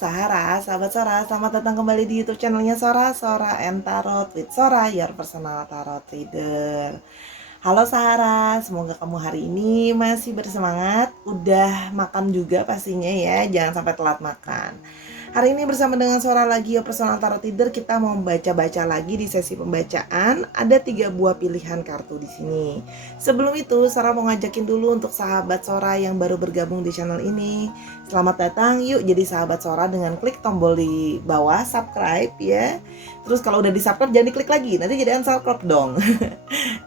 Sahara, sahabat Sora, selamat datang kembali di YouTube channelnya Sora, Sora and Tarot with Sora, your personal tarot reader. Halo Sahara, semoga kamu hari ini masih bersemangat, udah makan juga pastinya ya, jangan sampai telat makan. Hari ini bersama dengan Sora lagi, your personal tarot reader, kita mau baca-baca lagi di sesi pembacaan. Ada 3 buah pilihan kartu di sini. Sebelum itu, Sora mau ngajakin dulu untuk sahabat Sora yang baru bergabung di channel ini. Selamat datang, yuk jadi sahabat Sora dengan klik tombol di bawah subscribe ya. Terus kalau udah di subscribe jangan diklik lagi, nanti jadi unsubscribe dong.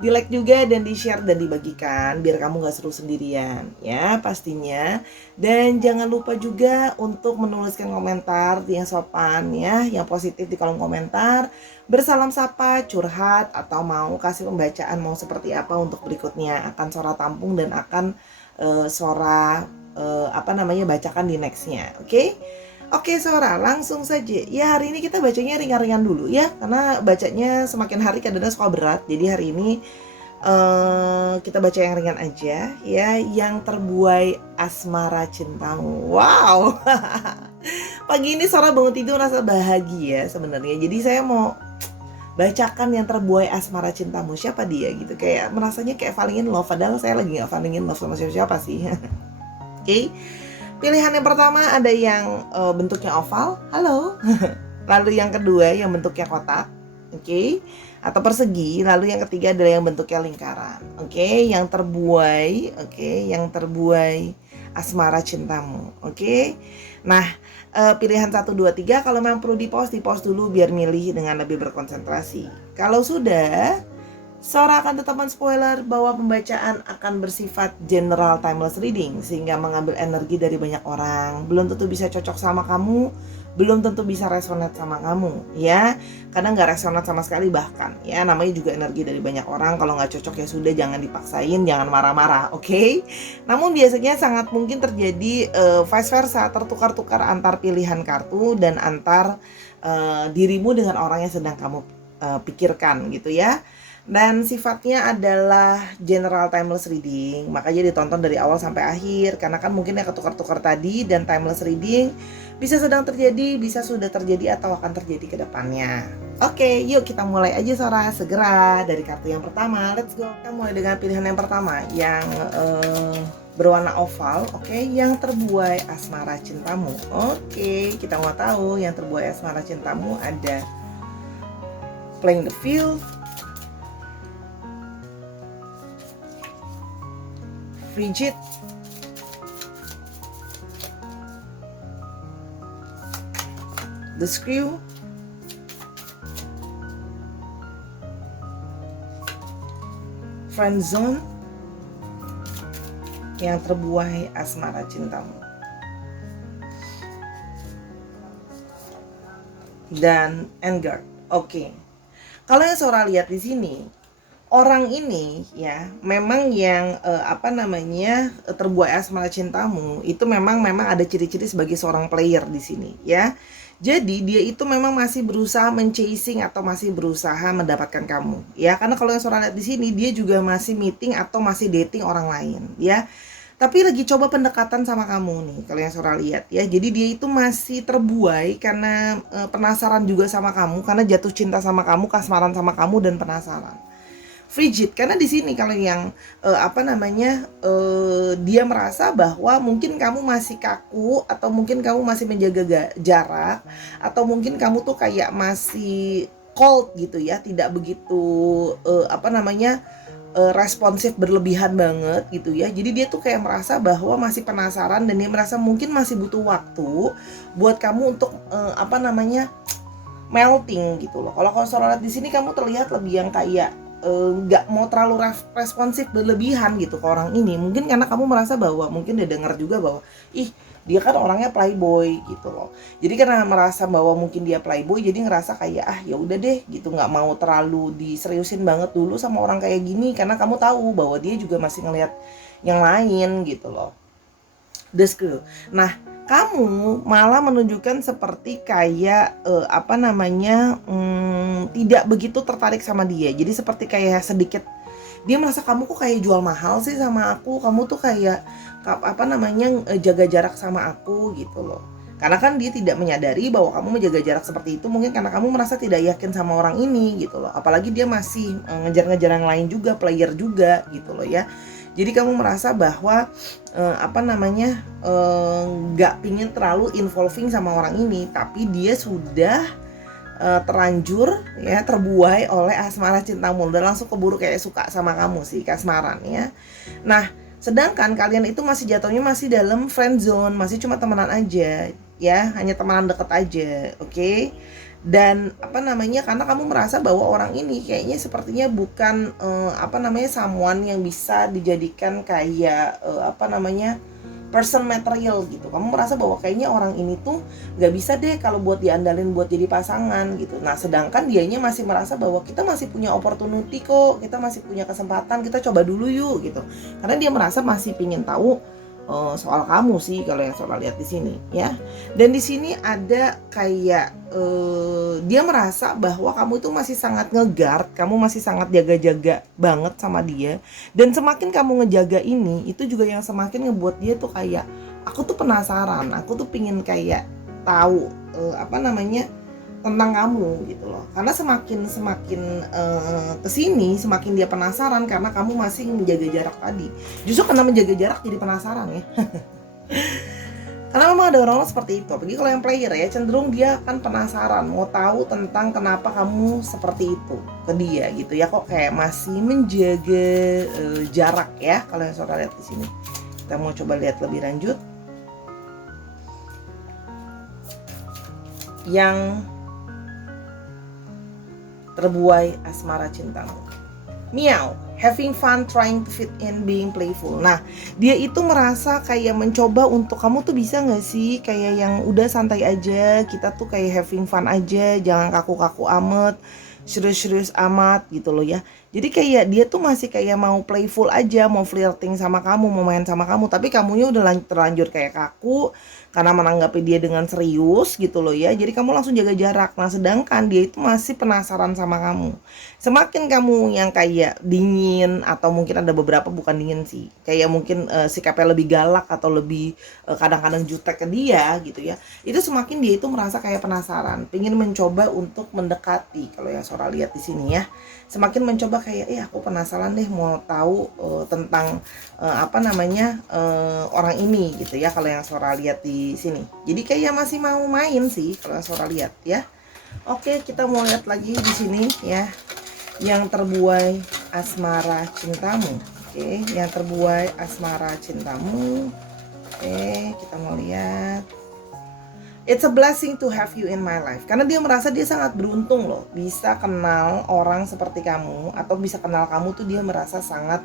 Di like juga dan di share dan dibagikan biar kamu gak seru sendirian ya pastinya. Dan jangan lupa juga untuk menuliskan komentar yang sopan ya, yang positif di kolom komentar. Bersalam sapa, curhat, atau mau kasih pembacaan mau seperti apa untuk berikutnya akan Sora tampung dan akan Sora bacakan di nextnya. Oke Sora, langsung saja. Ya hari ini kita bacanya ringan-ringan dulu ya, karena bacanya semakin hari kadang-kadang suka berat. Jadi hari ini kita baca yang ringan aja ya. Yang terbuai asmara cintamu. Wow. Pagi ini Sora bangun tidur rasa bahagia sebenarnya. Jadi saya mau bacakan yang terbuai asmara cintamu. Siapa dia gitu, kayak merasanya kayak falling in love, padahal saya lagi gak falling in love sama siapa sih. Oke. Pilihan yang pertama ada yang bentuknya oval, halo. Lalu yang kedua yang bentuknya kotak, atau persegi. Lalu yang ketiga adalah yang bentuknya lingkaran, yang terbuai, yang terbuai asmara cintamu, Nah, pilihan 1, 2, 3 kalau memang perlu di pause dulu biar milih dengan lebih berkonsentrasi. Kalau sudah, Sora akan tetapkan spoiler bahwa pembacaan akan bersifat general timeless reading, sehingga mengambil energi dari banyak orang. Belum tentu bisa cocok sama kamu, belum tentu bisa resonate sama kamu ya. Kadang gak resonate sama sekali bahkan ya, namanya juga energi dari banyak orang. Kalau gak cocok ya sudah, jangan dipaksain, jangan marah-marah, Namun biasanya sangat mungkin terjadi vice versa, tertukar-tukar antar pilihan kartu dan antar dirimu dengan orang yang sedang kamu pikirkan gitu ya. Dan sifatnya adalah general timeless reading, makanya ditonton dari awal sampai akhir, karena kan mungkin yang ketukar-tukar tadi. Dan timeless reading bisa sedang terjadi, bisa sudah terjadi, atau akan terjadi ke depannya. Oke, yuk kita mulai aja Sora, segera dari kartu yang pertama. Let's go. Kita mulai dengan pilihan yang pertama, yang berwarna oval, yang terbuai asmara cintamu. Kita mau tahu yang terbuai asmara cintamu ada playing the field, frigid, the screw, friend zone, yang terbuai asmara cintamu, dan Vanguard. Kalau yang Sora lihat di sini, orang ini ya memang yang terbuai asmara cintamu itu memang ada ciri-ciri sebagai seorang player di sini ya. Jadi dia itu memang masih berusaha men-chasing atau masih berusaha mendapatkan kamu ya. Karena kalau yang Sora lihat di sini, dia juga masih meeting atau masih dating orang lain ya. Tapi lagi coba pendekatan sama kamu nih kalau yang Sora lihat ya. Jadi dia itu masih terbuai karena penasaran juga sama kamu, karena jatuh cinta sama kamu, kasmaran sama kamu, dan penasaran. Frigid, karena di sini kalau yang dia merasa bahwa mungkin kamu masih kaku, atau mungkin kamu masih menjaga jarak, atau mungkin kamu tuh kayak masih cold gitu ya, tidak begitu responsif berlebihan banget gitu ya. Jadi dia tuh kayak merasa bahwa masih penasaran, dan dia merasa mungkin masih butuh waktu buat kamu untuk melting gitu loh. Kalau Sora lihat di sini, kamu terlihat lebih yang kayak nggak mau terlalu responsif berlebihan gitu ke orang ini. Mungkin karena kamu merasa bahwa mungkin dia dengar juga bahwa dia kan orangnya playboy gitu loh. Jadi karena merasa bahwa mungkin dia playboy, jadi ngerasa kayak ya udah deh gitu, nggak mau terlalu diseriusin banget dulu sama orang kayak gini, karena kamu tahu bahwa dia juga masih ngelihat yang lain gitu loh. The Screw. Nah, kamu malah menunjukkan seperti kayak tidak begitu tertarik sama dia. Jadi seperti kayak sedikit dia merasa kamu kok kayak jual mahal sih sama aku, kamu tuh kayak jaga jarak sama aku gitu loh. Karena kan dia tidak menyadari bahwa kamu menjaga jarak seperti itu mungkin karena kamu merasa tidak yakin sama orang ini gitu loh. Apalagi dia masih ngejar-ngejar yang lain juga, player juga gitu loh ya. Jadi kamu merasa bahwa nggak pingin terlalu involving sama orang ini, tapi dia sudah terlanjur ya, terbuai oleh asmara cintamu dan langsung keburu kayak suka sama kamu sih, kasmaran ya. Nah, sedangkan kalian itu masih jatuhnya masih dalam friend zone, masih cuma temenan aja ya, hanya temenan deket aja, oke? Dan karena kamu merasa bahwa orang ini kayaknya sepertinya bukan someone yang bisa dijadikan kayak person material gitu. Kamu merasa bahwa kayaknya orang ini tuh gak bisa deh kalau buat diandalin buat jadi pasangan gitu. Nah, sedangkan dianya masih merasa bahwa kita masih punya opportunity kok, kita masih punya kesempatan, kita coba dulu yuk gitu. Karena dia merasa masih pingin tahu soal kamu sih kalau yang Sora lihat di sini ya. Dan di sini ada kayak dia merasa bahwa kamu itu masih sangat ngeguard, kamu masih sangat jaga-jaga banget sama dia. Dan semakin kamu ngejaga ini, itu juga yang semakin ngebuat dia tuh kayak, aku tuh penasaran, aku tuh pingin kayak tahu tentang kamu gitu loh. Karena semakin kesini semakin dia penasaran karena kamu masih menjaga jarak tadi. Justru karena menjaga jarak jadi penasaran ya. Karena memang ada orang seperti itu. Apalagi kalau yang player ya, cenderung dia akan penasaran, mau tahu tentang kenapa kamu seperti itu ke dia gitu ya. Kok kayak masih menjaga jarak ya, kalau yang saudara lihat di sini. Kita mau coba lihat lebih lanjut. Yang terbuai asmara cintamu. Meow, having fun, trying to fit in, being playful. Nah, dia itu merasa kayak mencoba untuk, kamu tuh bisa gak sih kayak yang udah santai aja, kita tuh kayak having fun aja, jangan kaku-kaku amat, serius-serius amat gitu loh ya. Jadi kayak dia tuh masih kayak mau playful aja, mau flirting sama kamu, mau main sama kamu, tapi kamunya udah terlanjur kayak kaku karena menanggapi dia dengan serius gitu loh ya. Jadi kamu langsung jaga jarak. Nah, sedangkan dia itu masih penasaran sama kamu. Semakin kamu yang kayak dingin, atau mungkin ada beberapa bukan dingin sih, kayak mungkin sikapnya lebih galak atau lebih kadang-kadang jutek ke dia gitu ya, itu semakin dia itu merasa kayak penasaran, pingin mencoba untuk mendekati. Kalau yang Sora lihat di sini ya, semakin mencoba kayak, aku penasaran deh mau tahu tentang orang ini gitu ya. Kalau yang Sora lihat di sini, jadi kayak masih mau main sih kalau yang Sora lihat ya. Oke, kita mau lihat lagi di sini ya, yang terbuai asmara cintamu. Oke, yang terbuai asmara cintamu. Oke, kita mau lihat. It's a blessing to have you in my life. Karena dia merasa dia sangat beruntung loh, bisa kenal orang seperti kamu, atau bisa kenal kamu tuh dia merasa sangat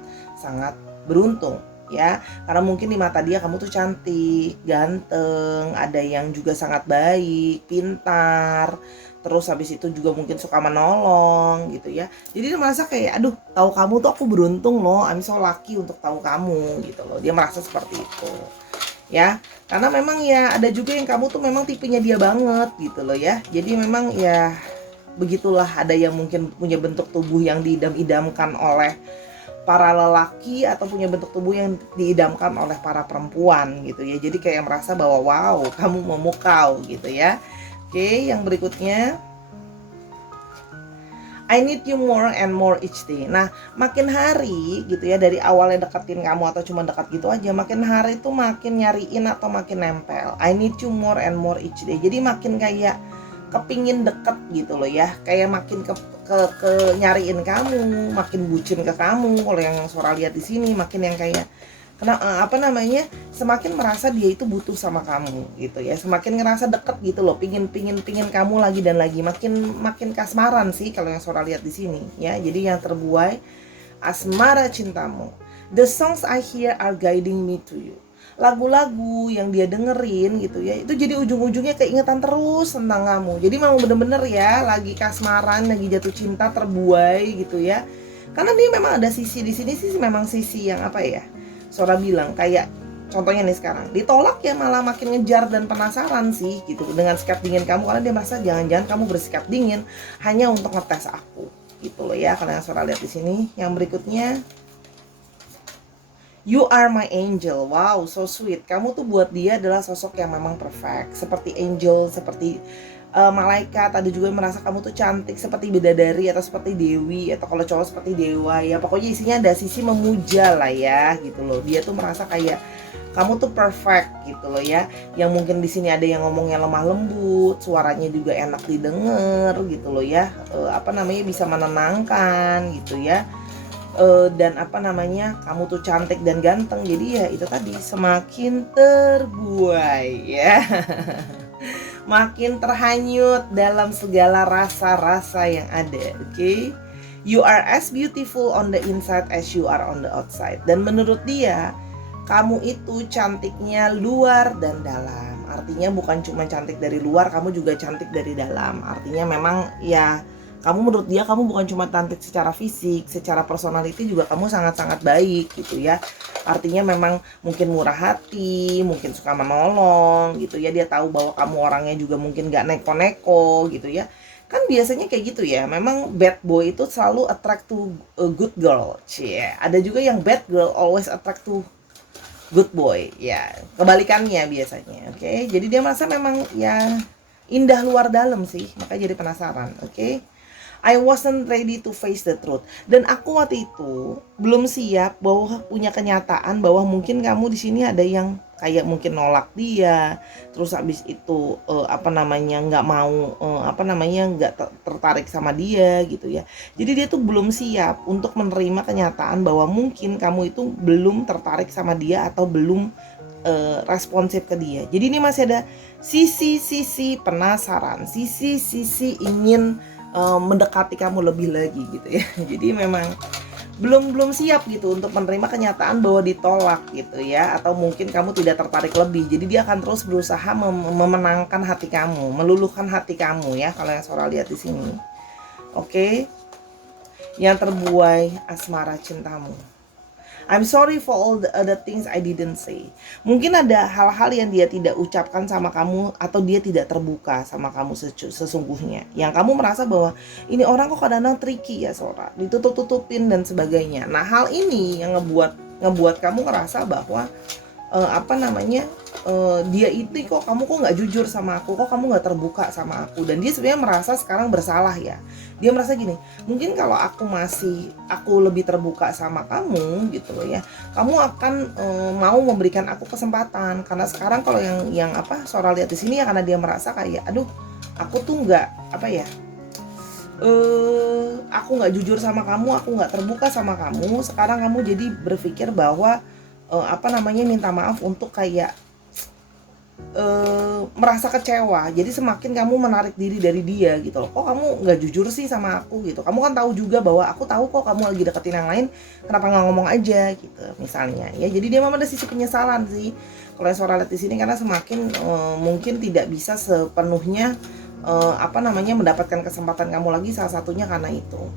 beruntung ya. Karena mungkin di mata dia kamu tuh cantik, ganteng, ada yang juga sangat baik, pintar, terus habis itu juga mungkin suka menolong gitu ya. Jadi dia merasa kayak, aduh, tahu kamu tuh aku beruntung loh, I'm so lucky untuk tahu kamu gitu loh. Dia merasa seperti itu ya. Karena memang ya ada juga yang kamu tuh memang tipenya dia banget gitu loh ya. Jadi memang ya begitulah, ada yang mungkin punya bentuk tubuh yang diidam-idamkan oleh para lelaki, atau punya bentuk tubuh yang diidamkan oleh para perempuan gitu ya. Jadi kayak merasa bahwa wow, kamu memukau gitu ya. Oke, yang berikutnya, I need you more and more each day. Nah, makin hari gitu ya, dari awalnya deketin kamu atau cuma dekat gitu aja, makin hari tuh makin nyariin atau makin nempel. I need you more and more each day. Jadi makin kayak kepingin deket gitu loh ya, kayak makin ke nyariin kamu, makin bucin ke kamu. Kalau yang Sora lihat di sini, makin yang kayak semakin merasa dia itu butuh sama kamu gitu ya, semakin ngerasa deket gitu loh, pingin kamu lagi dan lagi, makin kasmaran sih kalau yang Sora lihat di sini ya. Jadi yang terbuai asmara cintamu. The songs I hear are guiding me to you. Lagu-lagu yang dia dengerin gitu ya, itu jadi ujung-ujungnya keingetan terus tentang kamu. Jadi memang bener-bener ya, lagi kasmaran, lagi jatuh cinta, terbuai gitu ya. Karena dia memang ada sisi di sini sih, memang sisi yang Sora bilang kayak contohnya nih sekarang ditolak ya, malah makin ngejar dan penasaran sih gitu dengan sikap dingin kamu, karena dia merasa jangan-jangan kamu bersikap dingin hanya untuk ngetes aku gitu loh ya. Kalau yang Sora lihat di sini, yang berikutnya, You are my angel. Wow, so sweet. Kamu tuh buat dia adalah sosok yang memang perfect. Seperti angel, seperti malaikat. Ada juga yang merasa kamu tuh cantik seperti bidadari atau seperti dewi, atau kalau cowok seperti dewa ya. Pokoknya isinya ada sisi memuja lah ya, gitu loh. Dia tuh merasa kayak kamu tuh perfect gitu loh ya. Yang mungkin di sini ada yang ngomongnya lemah lembut, suaranya juga enak didengar gitu loh ya. Apa namanya, bisa menenangkan gitu ya. Dan apa namanya, kamu tuh cantik dan ganteng, jadi ya itu tadi, semakin terbuai ya. Makin terhanyut dalam segala rasa-rasa yang ada, oke? You are as beautiful on the inside as you are on the outside. Dan menurut dia, kamu itu cantiknya luar dan dalam. Artinya bukan cuma cantik dari luar, kamu juga cantik dari dalam. Artinya memang ya, kamu menurut dia kamu bukan cuma cantik secara fisik, secara personality juga kamu sangat-sangat baik gitu ya. Artinya memang mungkin murah hati, mungkin suka menolong gitu ya. Dia tahu bahwa kamu orangnya juga mungkin gak neko-neko gitu ya. Kan biasanya kayak gitu ya. Memang bad boy itu selalu attract to a good girl. Cie. Ada juga yang bad girl always attract to good boy. Ya, kebalikannya biasanya. Oke. Jadi dia merasa memang ya indah luar dalam sih. Makanya jadi penasaran. Oke. I wasn't ready to face the truth. Dan aku waktu itu belum siap bahwa punya kenyataan bahwa mungkin kamu di sini ada yang kayak mungkin nolak dia, terus habis itu apa namanya, nggak mau apa namanya, nggak tertarik sama dia gitu ya. Jadi dia tuh belum siap untuk menerima kenyataan bahwa mungkin kamu itu belum tertarik sama dia atau belum responsif ke dia. Jadi ini masih ada sisi-sisi penasaran, sisi-sisi ingin mendekati kamu lebih lagi gitu ya. Jadi memang belum siap gitu untuk menerima kenyataan bahwa ditolak gitu ya, atau mungkin kamu tidak tertarik lebih. Jadi dia akan terus berusaha memenangkan hati kamu, meluluhkan hati kamu ya, kalau yang Sora lihat di sini. Oke. Yang terbuai asmara cintamu. I'm sorry for all the other things I didn't say. Mungkin ada hal-hal yang dia tidak ucapkan sama kamu, atau dia tidak terbuka sama kamu sesungguhnya. Yang kamu merasa bahwa ini orang kok kadang-kadang tricky ya Sora, ditutup-tutupin dan sebagainya. Nah hal ini yang ngebuat kamu ngerasa bahwa apa namanya, dia itu kok kamu kok nggak jujur sama aku, kok kamu nggak terbuka sama aku. Dan dia sebenarnya merasa sekarang bersalah ya. Dia merasa gini, mungkin kalau aku lebih terbuka sama kamu gitu loh ya, kamu akan mau memberikan aku kesempatan. Karena sekarang kalau yang apa Sora lihat di sini ya, karena dia merasa kayak aduh, aku tuh nggak apa ya, aku nggak jujur sama kamu, aku nggak terbuka sama kamu. Sekarang kamu jadi berpikir bahwa apa namanya, minta maaf untuk kayak merasa kecewa. Jadi semakin kamu menarik diri dari dia gitu loh. Kok kamu nggak jujur sih sama aku gitu. Kamu kan tahu juga bahwa aku tahu kok kamu lagi deketin yang lain, kenapa nggak ngomong aja gitu misalnya ya. Jadi dia memang ada sisi penyesalan sih kalau yang Sora lihat di sini, karena semakin mungkin tidak bisa sepenuhnya apa namanya, mendapatkan kesempatan kamu lagi, salah satunya karena itu.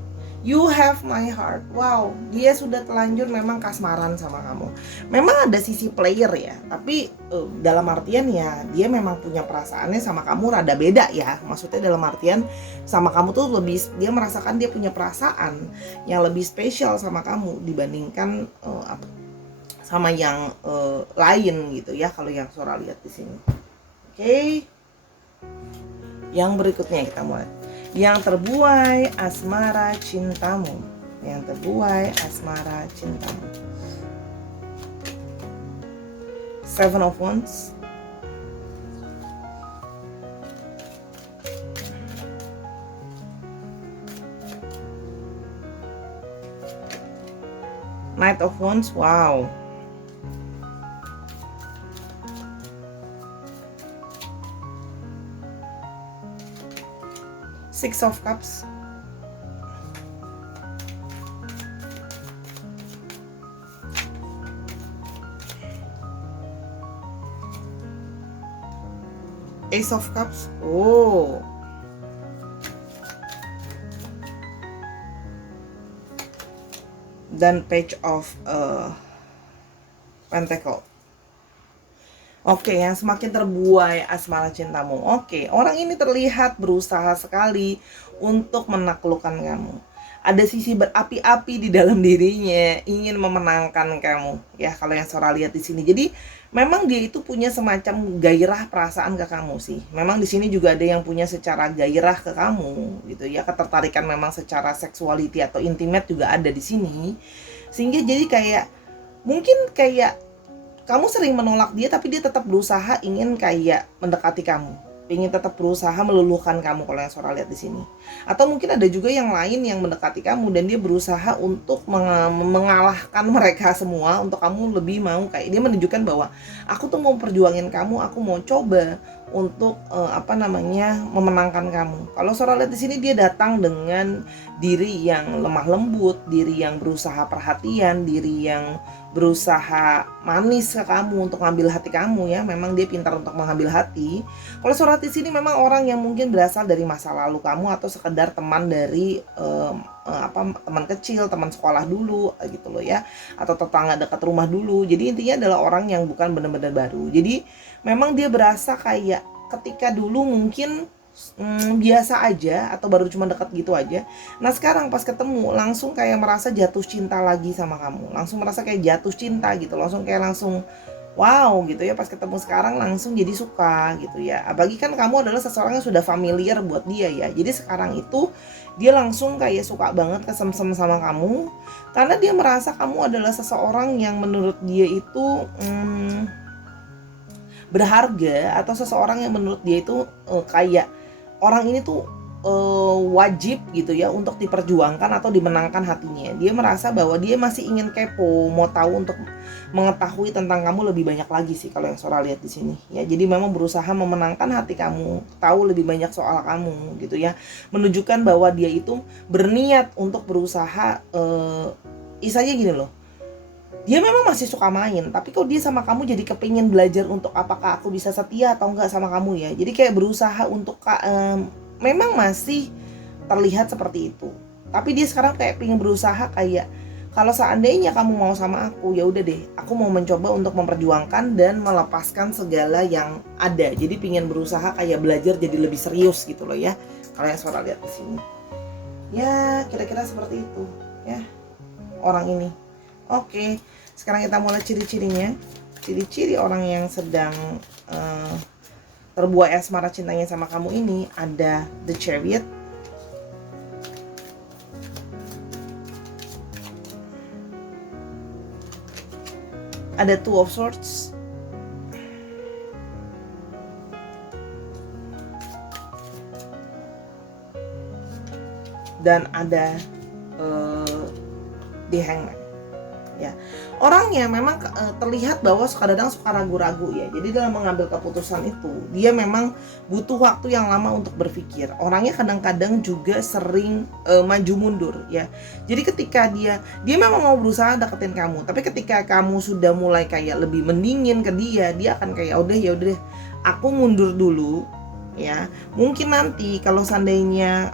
You have my heart. Wow, dia sudah telanjur memang kasmaran sama kamu. Memang ada sisi player ya, tapi dalam artian ya dia memang punya perasaannya sama kamu rada beda ya. Maksudnya dalam artian sama kamu tuh lebih, dia merasakan dia punya perasaan yang lebih spesial sama kamu dibandingkan sama yang lain gitu ya, kalau yang Sora lihat di sini. Oke. Yang berikutnya kita mulai. Yang terbuai asmara cintamu. Yang terbuai asmara cintamu. Seven of Wands. Knight of Wands. Wow. Six of Cups. Ace of Cups. Oh. Dan Page of Pentacle. Oke, yang semakin terbuai asmara cintamu. Oke, orang ini terlihat berusaha sekali untuk menaklukkan kamu. ada sisi berapi-api di dalam dirinya, ingin memenangkan kamu ya kalau yang Sora lihat di sini. Jadi memang dia itu punya semacam gairah perasaan ke kamu sih. Memang di sini juga ada yang punya secara gairah ke kamu gitu ya, ketertarikan memang secara seksuality atau intimate juga ada di sini. Sehingga jadi kayak mungkin kayak kamu sering menolak dia tapi dia tetap berusaha ingin kayak mendekati kamu, ingin tetap berusaha meluluhkan kamu kalau yang Sora lihat di sini. Atau mungkin ada juga yang lain yang mendekati kamu dan dia berusaha untuk mengalahkan mereka semua untuk kamu lebih mau kayak dia menunjukkan bahwa aku tuh mau perjuangin kamu, aku mau coba untuk memenangkan kamu. Kalau Sora lihat di sini dia datang dengan diri yang lemah lembut, diri yang berusaha perhatian, diri yang berusaha manis ke kamu untuk ngambil hati kamu ya. Memang dia pintar untuk mengambil hati. Kalau Surat di sini memang orang yang mungkin berasal dari masa lalu kamu atau sekedar teman dari teman kecil, teman sekolah dulu gitu loh ya, atau tetangga dekat rumah dulu. Jadi intinya adalah orang yang bukan benar-benar baru. Jadi memang dia berasa kayak ketika dulu mungkin biasa aja atau baru cuma dekat gitu aja. Nah sekarang pas ketemu langsung kayak merasa jatuh cinta lagi sama kamu, langsung merasa kayak jatuh cinta gitu, langsung wow gitu ya, pas ketemu sekarang langsung jadi suka gitu ya. Apalagi kan kamu adalah seseorang yang sudah familiar buat dia ya. Jadi sekarang itu dia langsung kayak suka banget, kesemsem sama kamu karena dia merasa kamu adalah seseorang yang menurut dia itu berharga, atau seseorang yang menurut dia itu kayak orang ini tuh wajib gitu ya untuk diperjuangkan atau dimenangkan hatinya. Dia merasa bahwa dia masih ingin kepo, mau tahu untuk mengetahui tentang kamu lebih banyak lagi sih kalau yang Sora lihat di sini ya. Jadi memang berusaha memenangkan hati kamu, tahu lebih banyak soal kamu gitu ya. Menunjukkan bahwa dia itu berniat untuk berusaha isanya gini loh. Dia memang masih suka main, tapi kok dia sama kamu jadi kepingin belajar untuk apakah aku bisa setia atau enggak sama kamu ya. Jadi kayak berusaha untuk memang masih terlihat seperti itu. Tapi dia sekarang kayak pengen berusaha kayak kalau seandainya kamu mau sama aku, ya udah deh, aku mau mencoba untuk memperjuangkan dan melepaskan segala yang ada. Jadi pengen berusaha kayak belajar jadi lebih serius gitu loh ya. Kalau yang Sora lihat di sini. Ya, kira-kira seperti itu ya orang ini. Oke, sekarang kita mulai ciri-cirinya. Ciri-ciri orang yang sedang terbuai asmara cintanya sama kamu ini ada The Chariot, ada Two of Swords, dan ada The Hangman. Ya, orangnya memang terlihat bahwa kadang suka ragu-ragu ya. Jadi dalam mengambil keputusan itu dia memang butuh waktu yang lama untuk berpikir. Orangnya kadang-kadang juga sering maju mundur ya. Jadi ketika dia memang mau berusaha deketin kamu, tapi ketika kamu sudah mulai kayak lebih mendingin ke dia akan kayak ya udah aku mundur dulu ya. Mungkin nanti kalau seandainya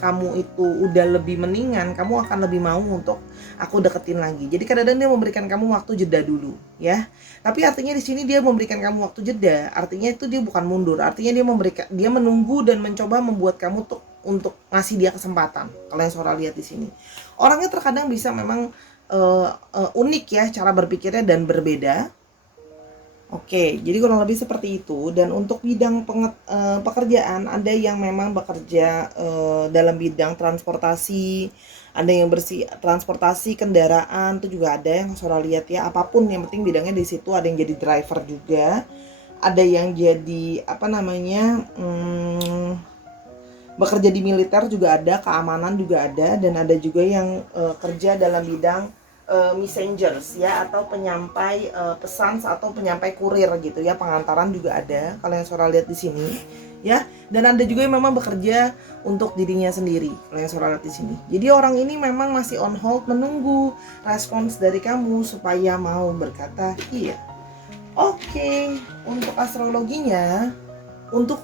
kamu itu udah lebih mendingan, kamu akan lebih mau untuk aku deketin lagi. Jadi kadang-kadang dia memberikan kamu waktu jeda dulu ya. Tapi artinya di sini dia memberikan kamu waktu jeda, artinya itu dia bukan mundur, artinya dia menunggu dan mencoba membuat kamu tuh untuk ngasih dia kesempatan. Kalau yang Sora lihat di sini, orangnya terkadang bisa memang unik ya cara berpikirnya dan berbeda. Oke, jadi kurang lebih seperti itu. Dan untuk bidang pekerjaan, ada yang memang bekerja dalam bidang transportasi, ada yang bersih transportasi kendaraan, itu juga ada yang Sora lihat ya. Apapun yang penting bidangnya di situ. Ada yang jadi driver juga, ada yang jadi bekerja di militer juga ada, keamanan juga ada, dan ada juga yang kerja dalam bidang messengers ya, atau penyampai pesan atau penyampai kurir gitu ya, pengantaran juga ada kalau yang Sora lihat di sini ya. Dan ada juga yang memang bekerja untuk dirinya sendiri kalau yang Sora lihat di sini. Jadi orang ini memang masih on hold menunggu respons dari kamu supaya mau berkata iya. Oke, untuk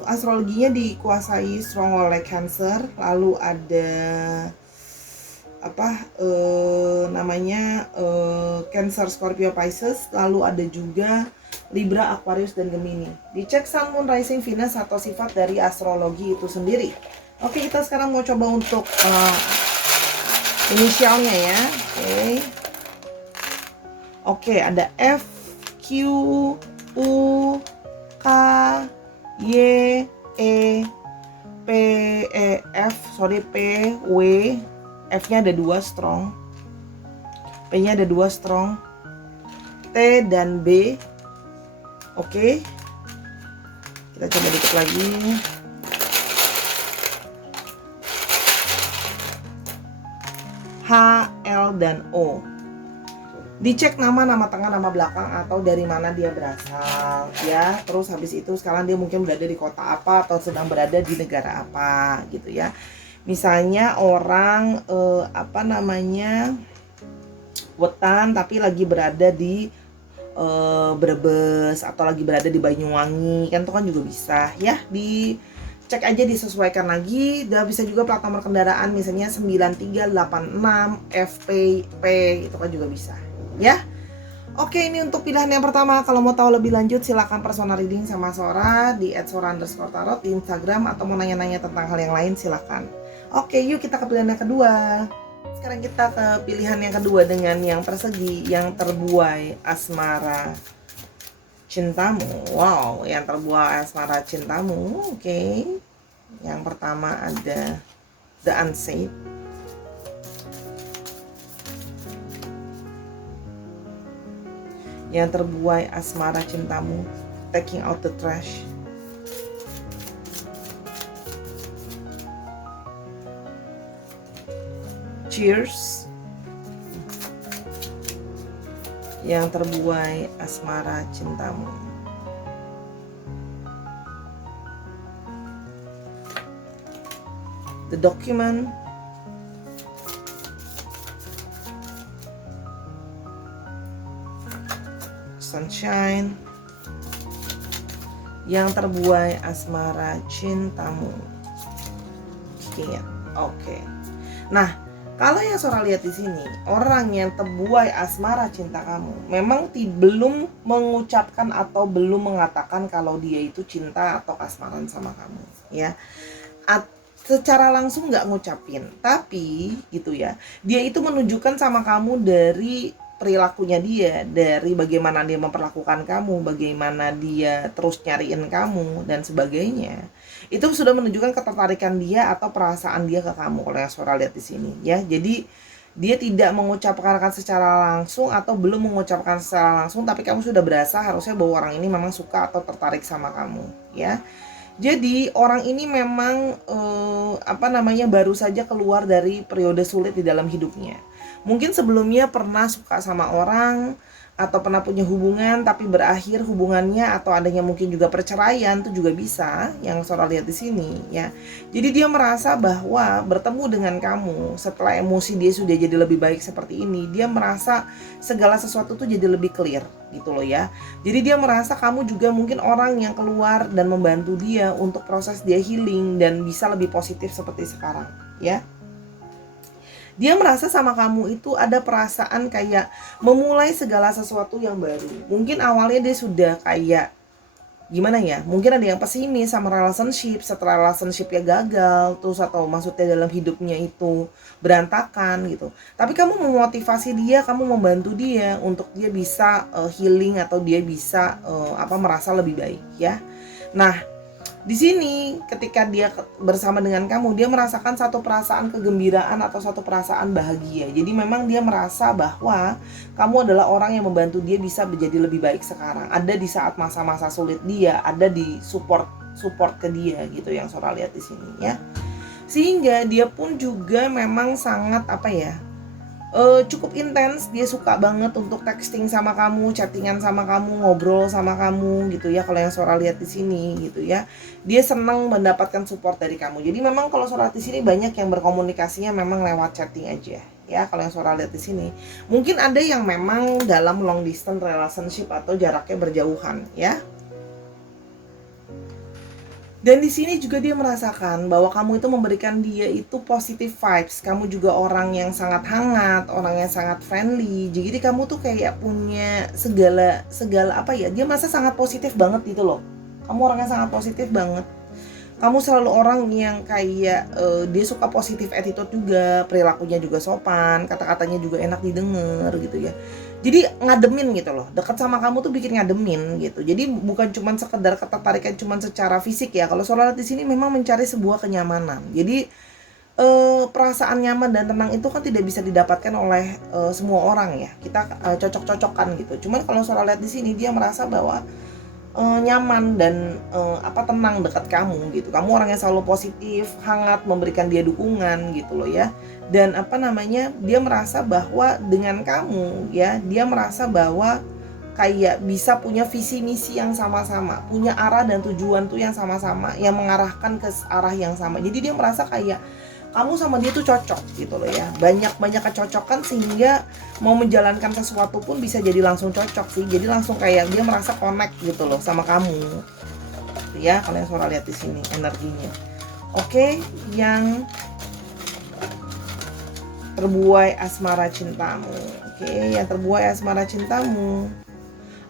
astrologinya dikuasai strong oleh Cancer, lalu ada Cancer, Scorpio, Pisces, lalu ada juga Libra, Aquarius, dan Gemini. Dicek Sun, Moon, Rising, Venus atau sifat dari astrologi itu sendiri. Oke, kita sekarang mau coba untuk inisialnya ya. Oke, ada F, Q, U, K, Y, E, P, P, W. F-nya ada 2 strong, P-nya ada 2 strong, T dan B. Oke, kita coba dikit lagi. H, L, dan O. Dicek nama tengah, nama belakang, atau dari mana dia berasal ya. Terus habis itu sekarang dia mungkin berada di kota apa atau sedang berada di negara apa gitu ya. Misalnya orang Wetan tapi lagi berada di Brebes atau lagi berada di Banyuwangi, kan itu kan juga bisa ya. Cek aja, disesuaikan lagi. Dan bisa juga plat nomor kendaraan misalnya 9386 FPP, itu kan juga bisa ya. Oke, ini untuk pilihan yang pertama. Kalau mau tahu lebih lanjut silahkan personal reading sama Sora di @sora_tarot di Instagram, atau mau nanya-nanya tentang hal yang lain silahkan. Oke, yuk kita ke pilihan yang kedua. Sekarang kita ke pilihan yang kedua dengan yang persegi, yang terbuai asmara cintamu. Wow, yang terbuai asmara cintamu. Oke. Yang pertama ada The Unsaid. Yang terbuai asmara cintamu, Taking Out the Trash. Cheers. Yang terbuai asmara cintamu. The Document. Sunshine. Yang terbuai asmara cintamu. Oke. Nah, kalau yang Sora lihat di sini, orang yang terbuai asmara cinta kamu memang belum mengucapkan atau belum mengatakan kalau dia itu cinta atau kasmaran sama kamu, ya. Secara langsung nggak ngucapin, tapi gitu ya, dia itu menunjukkan sama kamu dari perilakunya dia, dari bagaimana dia memperlakukan kamu, bagaimana dia terus nyariin kamu dan sebagainya. Itu sudah menunjukkan ketertarikan dia atau perasaan dia ke kamu kalau yang Sora lihat di sini ya. Jadi dia tidak mengucapkan secara langsung atau belum mengucapkan secara langsung, tapi kamu sudah berasa harusnya bahwa orang ini memang suka atau tertarik sama kamu ya. Jadi orang ini memang baru saja keluar dari periode sulit di dalam hidupnya. Mungkin sebelumnya pernah suka sama orang atau pernah punya hubungan tapi berakhir hubungannya, atau adanya mungkin juga perceraian, itu juga bisa yang Sora lihat di sini ya. Jadi dia merasa bahwa bertemu dengan kamu setelah emosi dia sudah jadi lebih baik seperti ini, dia merasa segala sesuatu tuh jadi lebih clear gitu loh ya. Jadi dia merasa kamu juga mungkin orang yang keluar dan membantu dia untuk proses dia healing dan bisa lebih positif seperti sekarang ya. Dia merasa sama kamu itu ada perasaan kayak memulai segala sesuatu yang baru. Mungkin awalnya dia sudah kayak gimana ya, mungkin ada yang pesimis sama relationship, setelah relationshipnya gagal terus, atau maksudnya dalam hidupnya itu berantakan gitu. Tapi kamu memotivasi dia, kamu membantu dia untuk dia bisa healing atau dia bisa merasa lebih baik ya. Nah, di sini ketika dia bersama dengan kamu, dia merasakan satu perasaan kegembiraan atau satu perasaan bahagia. Jadi memang dia merasa bahwa kamu adalah orang yang membantu dia bisa menjadi lebih baik sekarang. Ada di saat masa-masa sulit dia, ada di support ke dia gitu yang Sora lihat di sini ya. Sehingga dia pun juga memang sangat cukup intens, dia suka banget untuk texting sama kamu, chattingan sama kamu, ngobrol sama kamu gitu ya. Kalau yang Sora lihat di sini gitu ya, dia senang mendapatkan support dari kamu. Jadi memang kalau Sora lihat di sini banyak yang berkomunikasinya memang lewat chatting aja ya. Kalau yang Sora lihat di sini, mungkin ada yang memang dalam long distance relationship atau jaraknya berjauhan ya. Dan di sini juga dia merasakan bahwa kamu itu memberikan dia itu positive vibes. Kamu juga orang yang sangat hangat, orang yang sangat friendly. Jadi kamu tuh kayak punya segala dia merasa sangat positif banget gitu loh. Kamu orang yang sangat positif banget. Kamu selalu orang yang kayak dia suka positif attitude juga, perilakunya juga sopan, kata-katanya juga enak didengar gitu ya. Jadi ngademin gitu loh. Dekat sama kamu tuh bikin ngademin gitu. Jadi bukan cuman sekedar ketertarikan cuman secara fisik ya. Kalau soal di sini memang mencari sebuah kenyamanan. Jadi perasaan nyaman dan tenang itu kan tidak bisa didapatkan oleh semua orang ya. Kita cocok-cocokan gitu. Cuman kalau soal lihat di sini dia merasa bahwa nyaman dan tenang dekat kamu gitu. Kamu orang yang selalu positif, hangat, memberikan dia dukungan gitu loh ya. Dan dia merasa bahwa dengan kamu ya, dia merasa bahwa kayak bisa punya visi misi yang sama-sama, punya arah dan tujuan tuh yang sama-sama, yang mengarahkan ke arah yang sama. Jadi dia merasa kayak kamu sama dia tuh cocok gitu loh ya, banyak kecocokan sehingga mau menjalankan sesuatu pun bisa jadi langsung cocok sih, jadi langsung kayak dia merasa connect gitu loh sama kamu ya. Kalau yang Sora lihat di sini energinya. Oke, yang terbuai asmara cintamu. Oke, yang terbuai asmara cintamu.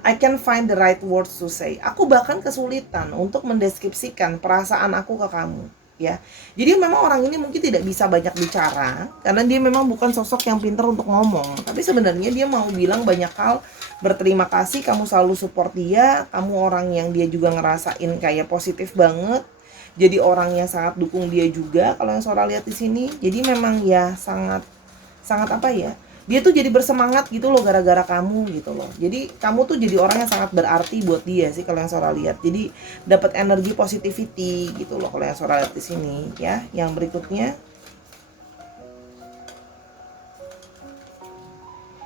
I can find the right words to say. Aku bahkan kesulitan untuk mendeskripsikan perasaan aku ke kamu, ya. Jadi memang orang ini mungkin tidak bisa banyak bicara karena dia memang bukan sosok yang pintar untuk ngomong. Tapi sebenarnya dia mau bilang banyak hal, berterima kasih kamu selalu support dia, kamu orang yang dia juga ngerasain kayak positif banget. Jadi orang yang sangat dukung dia juga kalau yang Sora lihat di sini. Jadi memang ya sangat sangat dia tuh jadi bersemangat gitu loh gara-gara kamu gitu loh. Jadi kamu tuh jadi orang yang sangat berarti buat dia sih kalau yang Sora lihat. Jadi dapat energi positivity gitu loh kalau yang Sora lihat di sini ya. Yang berikutnya,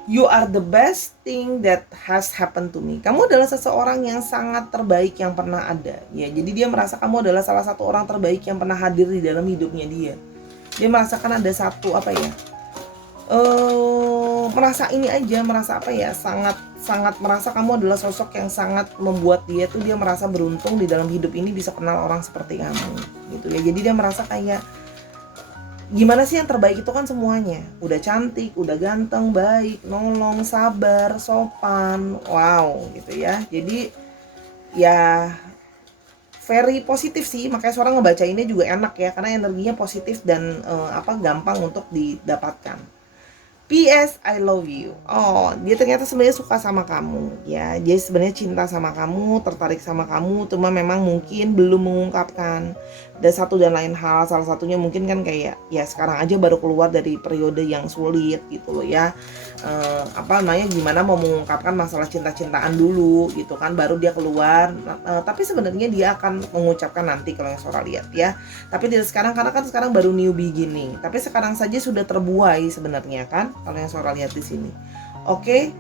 you are the best thing that has happened to me. Kamu adalah seseorang yang sangat terbaik yang pernah ada ya. Jadi dia merasa kamu adalah salah satu orang terbaik yang pernah hadir di dalam hidupnya dia. Dia merasakan ada satu merasa ini aja, merasa sangat sangat merasa kamu adalah sosok yang sangat membuat dia tuh dia merasa beruntung di dalam hidup ini bisa kenal orang seperti kamu gitu ya. Jadi dia merasa kayak gimana sih yang terbaik itu kan semuanya, udah cantik, udah ganteng, baik, nolong, sabar, sopan, wow gitu ya. Jadi ya very positif sih, makanya seorang ngebacainnya juga enak ya karena energinya positif dan gampang untuk didapatkan. PS I love you. Oh, dia ternyata sebenarnya suka sama kamu ya. Dia sebenarnya cinta sama kamu, tertarik sama kamu, cuma memang mungkin belum mengungkapkan. Ada satu dan lain hal, salah satunya mungkin kan kayak ya sekarang aja baru keluar dari periode yang sulit gitu loh ya. Gimana mau mengungkapkan masalah cinta-cintaan dulu gitu kan, baru dia keluar. Tapi sebenarnya dia akan mengucapkan nanti kalau yang Sora lihat ya. Tapi dari sekarang karena kan sekarang baru new beginning. Tapi sekarang saja sudah terbuai sebenarnya kan kalau yang Sora lihat di sini. Oke.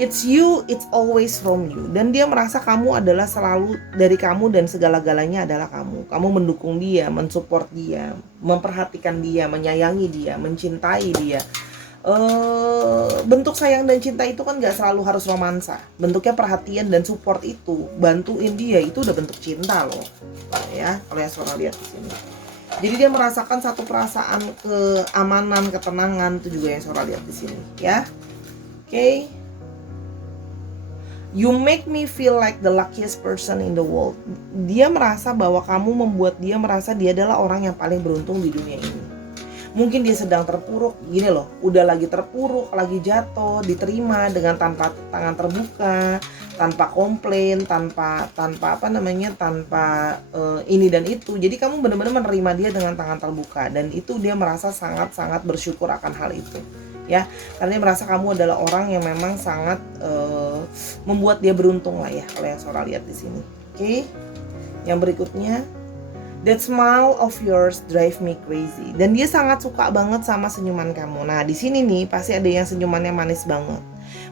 It's you, it's always from you. Dan dia merasa kamu adalah selalu dari kamu dan segala-galanya adalah kamu. Kamu mendukung dia, mensupport dia, memperhatikan dia, menyayangi dia, mencintai dia. Bentuk sayang dan cinta itu kan gak selalu harus romansa. Bentuknya perhatian dan support itu, bantuin dia itu udah bentuk cinta loh. Ya, kalau yang Sora lihat di sini. Jadi dia merasakan satu perasaan keamanan, ketenangan itu juga yang Sora lihat di sini, ya. Oke. You make me feel like the luckiest person in the world. Dia merasa bahwa kamu membuat dia merasa dia adalah orang yang paling beruntung di dunia ini. Mungkin dia sedang terpuruk, gini loh, udah lagi terpuruk, lagi jatuh, diterima dengan tanpa tangan terbuka, tanpa komplain, tanpa ini dan itu. Jadi kamu benar-benar menerima dia dengan tangan terbuka dan itu dia merasa sangat-sangat bersyukur akan hal itu. Ya, karena dia merasa kamu adalah orang yang memang sangat membuat dia beruntung lah ya kalau yang Sora lihat di sini. Oke. Yang berikutnya, that smile of yours drive me crazy. Dan dia sangat suka banget sama senyuman kamu. Nah, di sini nih pasti ada yang senyumannya manis banget.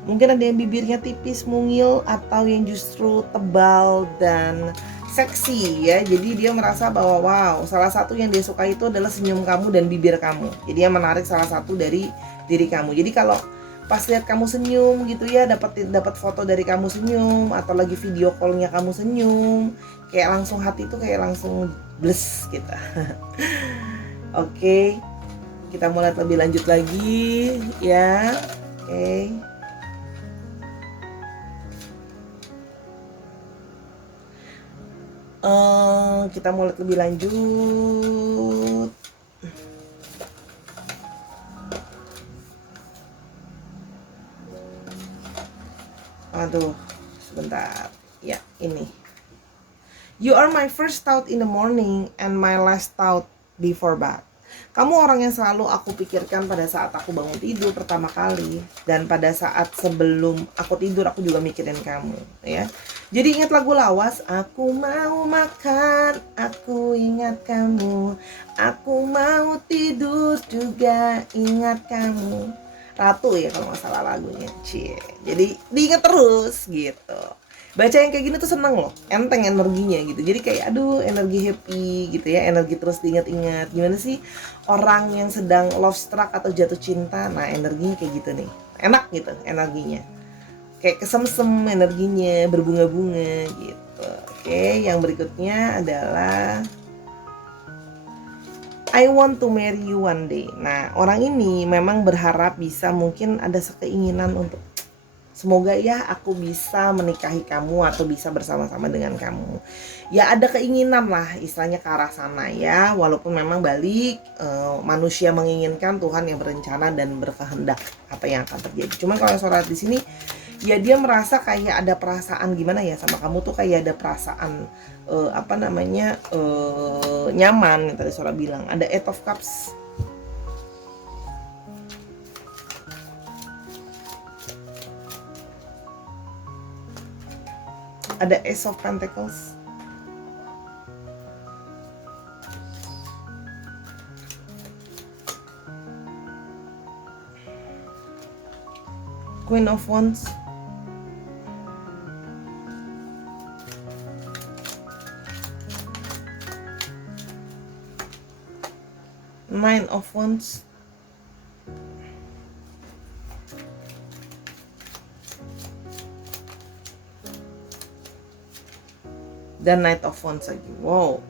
Mungkin ada yang bibirnya tipis, mungil, atau yang justru tebal dan seksi ya. Jadi dia merasa bahwa wow, salah satu yang dia suka itu adalah senyum kamu dan bibir kamu. Jadi dia menarik salah satu dari diri kamu. Jadi kalau pas lihat kamu senyum gitu ya, dapat foto dari kamu senyum atau lagi video callnya kamu senyum, kayak langsung hati itu kayak langsung bless gitu. Oke, kita mulai lebih lanjut lagi ya. Oke. kita mau lihat lebih lanjut. Aduh, sebentar. Ya, ini. You are my first thought in the morning and my last thought before bed. Kamu orang yang selalu aku pikirkan pada saat aku bangun tidur pertama kali, dan pada saat sebelum aku tidur aku juga mikirin kamu, ya. Jadi ingat lagu lawas, aku mau makan, aku ingat kamu, aku mau tidur juga ingat kamu. Ratu ya kalau nggak salah lagunya, cie. Jadi diingat terus gitu. Baca yang kayak gini tuh seneng loh, enteng energinya gitu. Jadi kayak aduh energi happy gitu ya, energi terus diingat-ingat. Gimana sih orang yang sedang love struck atau jatuh cinta? Nah energinya kayak gitu nih, enak gitu energinya. Kayak kesemsem energinya, berbunga-bunga gitu. Oke, yang berikutnya adalah I want to marry you one day. Nah orang ini memang berharap bisa, mungkin ada keinginan untuk semoga ya aku bisa menikahi kamu atau bisa bersama-sama dengan kamu. Ya ada keinginan lah istilahnya ke arah sana ya. Walaupun memang balik manusia menginginkan, Tuhan yang berencana dan berkehendak apa yang akan terjadi. Cuman kalau suara di sini ya dia merasa kayak ada perasaan gimana ya sama kamu tuh, kayak ada perasaan nyaman yang tadi suara bilang. Ada Eight of Cups. Ada Ace of Pentacles. Queen of Wands. Nine of Wands. Dan Knight of Wands lagi. Wow.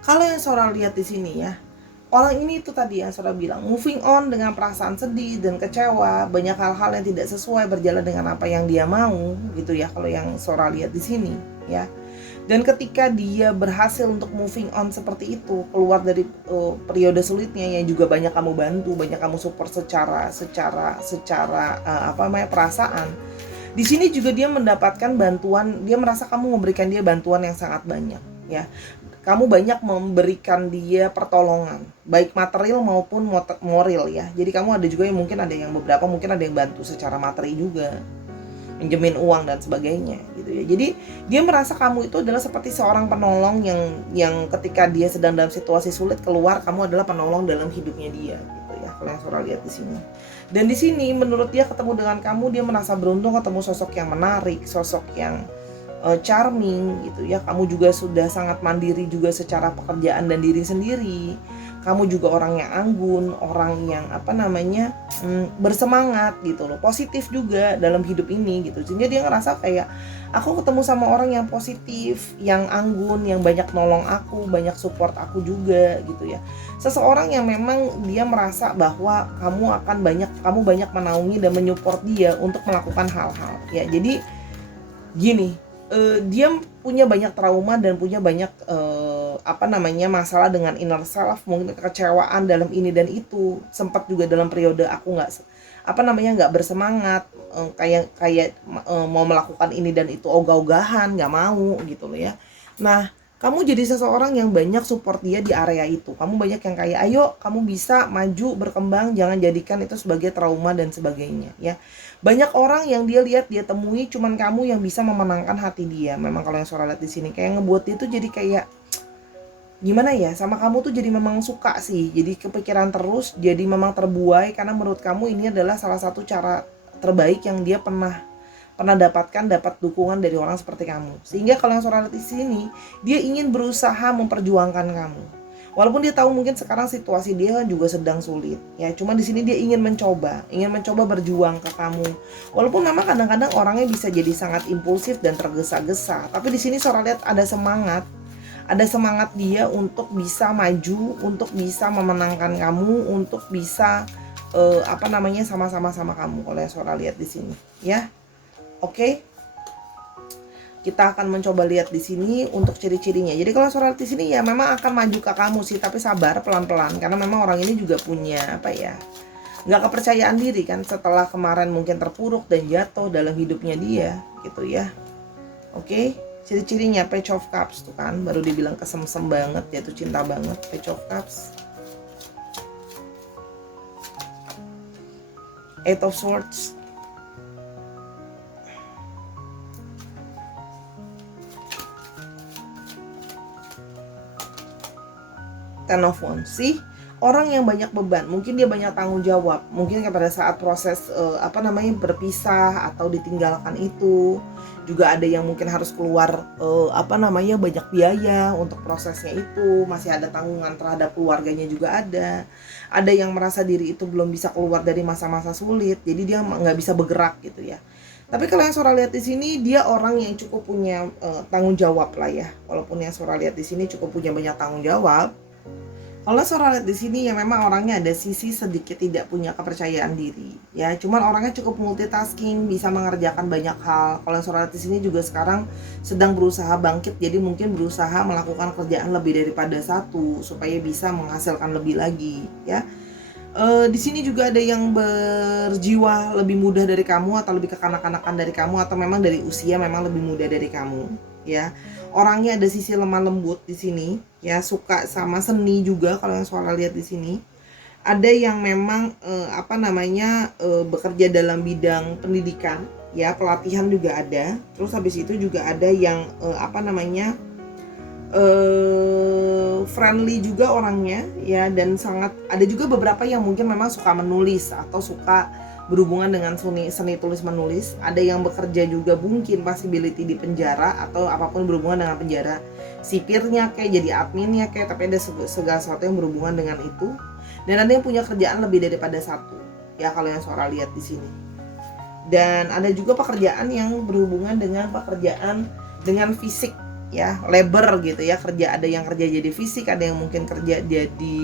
Kalau yang Sora lihat di sini ya, orang ini itu tadi yang Sora bilang, moving on dengan perasaan sedih dan kecewa, banyak hal-hal yang tidak sesuai berjalan dengan apa yang dia mau, gitu ya. Kalau yang Sora lihat di sini, ya. Dan ketika dia berhasil untuk moving on seperti itu, keluar dari periode sulitnya yang juga banyak kamu bantu, banyak kamu support secara perasaan. Di sini juga dia mendapatkan bantuan, dia merasa kamu memberikan dia bantuan yang sangat banyak, ya. Kamu banyak memberikan dia pertolongan, baik material maupun moral ya. Jadi kamu ada juga yang mungkin ada yang bantu secara materi juga, minjemin uang dan sebagainya gitu ya. Jadi dia merasa kamu itu adalah seperti seorang penolong yang ketika dia sedang dalam situasi sulit keluar, kamu adalah penolong dalam hidupnya dia gitu ya. Kalau yang Sora lihat di sini. Dan di sini menurut dia ketemu dengan kamu, dia merasa beruntung ketemu sosok yang menarik, sosok yang charming gitu ya. Kamu juga sudah sangat mandiri juga secara pekerjaan dan diri sendiri. Kamu juga orang yang anggun, orang yang bersemangat gitu loh, positif juga dalam hidup ini gitu. Sehingga dia ngerasa kayak aku ketemu sama orang yang positif, yang anggun, yang banyak nolong aku, banyak support aku juga gitu ya. Seseorang yang memang dia merasa bahwa kamu banyak menaungi dan menyupport dia untuk melakukan hal-hal ya. Jadi gini, dia punya banyak trauma dan punya banyak masalah dengan inner self, mungkin kekecewaan dalam ini dan itu. Sempat juga dalam periode aku nggak bersemangat, mau melakukan ini dan itu ogah-ogahan, nggak mau gitu loh ya. Nah kamu jadi seseorang yang banyak support dia di area itu. Kamu banyak yang kayak ayo kamu bisa maju berkembang, jangan jadikan itu sebagai trauma dan sebagainya ya. Banyak orang yang dia lihat dia temui, cuman kamu yang bisa memenangkan hati dia. Memang kalau yang Sora lihat di sini kayak ngebuat dia tuh jadi kayak gimana ya, sama kamu tuh jadi memang suka sih, jadi kepikiran terus, jadi memang terbuai karena menurut kamu ini adalah salah satu cara terbaik yang dia pernah dapat dukungan dari orang seperti kamu. Sehingga kalau yang Sora lihat di sini, dia ingin berusaha memperjuangkan kamu. Walaupun dia tahu mungkin sekarang situasi dia juga sedang sulit, ya. Cuma di sini dia ingin mencoba berjuang ke kamu. Walaupun memang kadang-kadang orangnya bisa jadi sangat impulsif dan tergesa-gesa, tapi di sini Sora lihat ada semangat dia untuk bisa maju, untuk bisa memenangkan kamu, untuk bisa sama-sama kamu. Kalau yang Sora lihat di sini, ya. Oke. Kita akan mencoba lihat di sini untuk ciri-cirinya. Jadi kalau suara di sini ya memang akan maju ke kamu sih, tapi sabar, pelan-pelan, karena memang orang ini juga punya apa ya, nggak kepercayaan diri kan, setelah kemarin mungkin terpuruk dan jatuh dalam hidupnya dia gitu ya. Oke, ciri-cirinya Page of Cups tuh kan, baru dibilang kesemsem banget, jatuh cinta banget. Page of Cups, Eight of Swords, Ten of Wands. Sih, orang yang banyak beban, mungkin dia banyak tanggung jawab, mungkin pada saat proses berpisah atau ditinggalkan itu juga ada yang mungkin harus keluar banyak biaya untuk prosesnya itu, masih ada tanggungan terhadap keluarganya juga ada yang merasa diri itu belum bisa keluar dari masa-masa sulit, jadi dia nggak bisa bergerak gitu ya. Tapi kalau yang Sora lihat di sini, dia orang yang cukup punya tanggung jawab lah ya. Walaupun yang Sora lihat di sini cukup punya banyak tanggung jawab, kalau Sora lihat di sini ya memang orangnya ada sisi sedikit tidak punya kepercayaan diri. Ya, cuman orangnya cukup multitasking, bisa mengerjakan banyak hal. Kalau Sora lihat di sini juga sekarang sedang berusaha bangkit, jadi mungkin berusaha melakukan kerjaan lebih daripada satu supaya bisa menghasilkan lebih lagi, ya. Di sini juga ada yang berjiwa lebih muda dari kamu atau lebih kekanak-kanakan dari kamu, atau memang dari usia memang lebih muda dari kamu, ya. Orangnya ada sisi lemah lembut di sini, ya, suka sama seni juga kalau yang Suara lihat di sini. Ada yang memang bekerja dalam bidang pendidikan, ya, pelatihan juga ada. Terus habis itu juga ada yang friendly juga orangnya, ya, dan sangat ada juga beberapa yang mungkin memang suka menulis atau suka berhubungan dengan seni tulis menulis. Ada yang bekerja juga mungkin possibility di penjara atau apapun berhubungan dengan penjara, sipirnya kayak jadi adminnya kayak, tapi ada segala sesuatu yang berhubungan dengan itu. Dan ada yang punya kerjaan lebih daripada satu, ya, kalau yang Suara lihat di sini. Dan ada juga pekerjaan yang berhubungan dengan fisik, ya, labor gitu ya, ada yang kerja jadi fisik, ada yang mungkin kerja jadi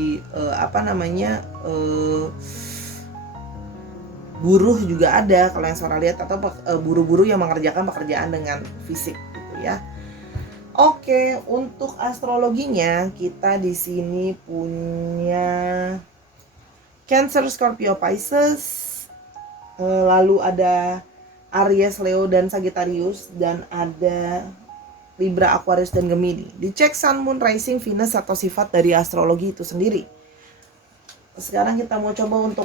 buruh juga ada kalau yang Suara lihat, atau buru-buru yang mengerjakan pekerjaan dengan fisik gitu ya. Oke, untuk astrologinya kita di sini punya Cancer, Scorpio, Pisces, lalu ada Aries, Leo, dan Sagittarius, dan ada Libra, Aquarius, dan Gemini. Dicek Sun, Moon, Rising, Venus atau sifat dari astrologi itu sendiri. Sekarang kita mau coba untuk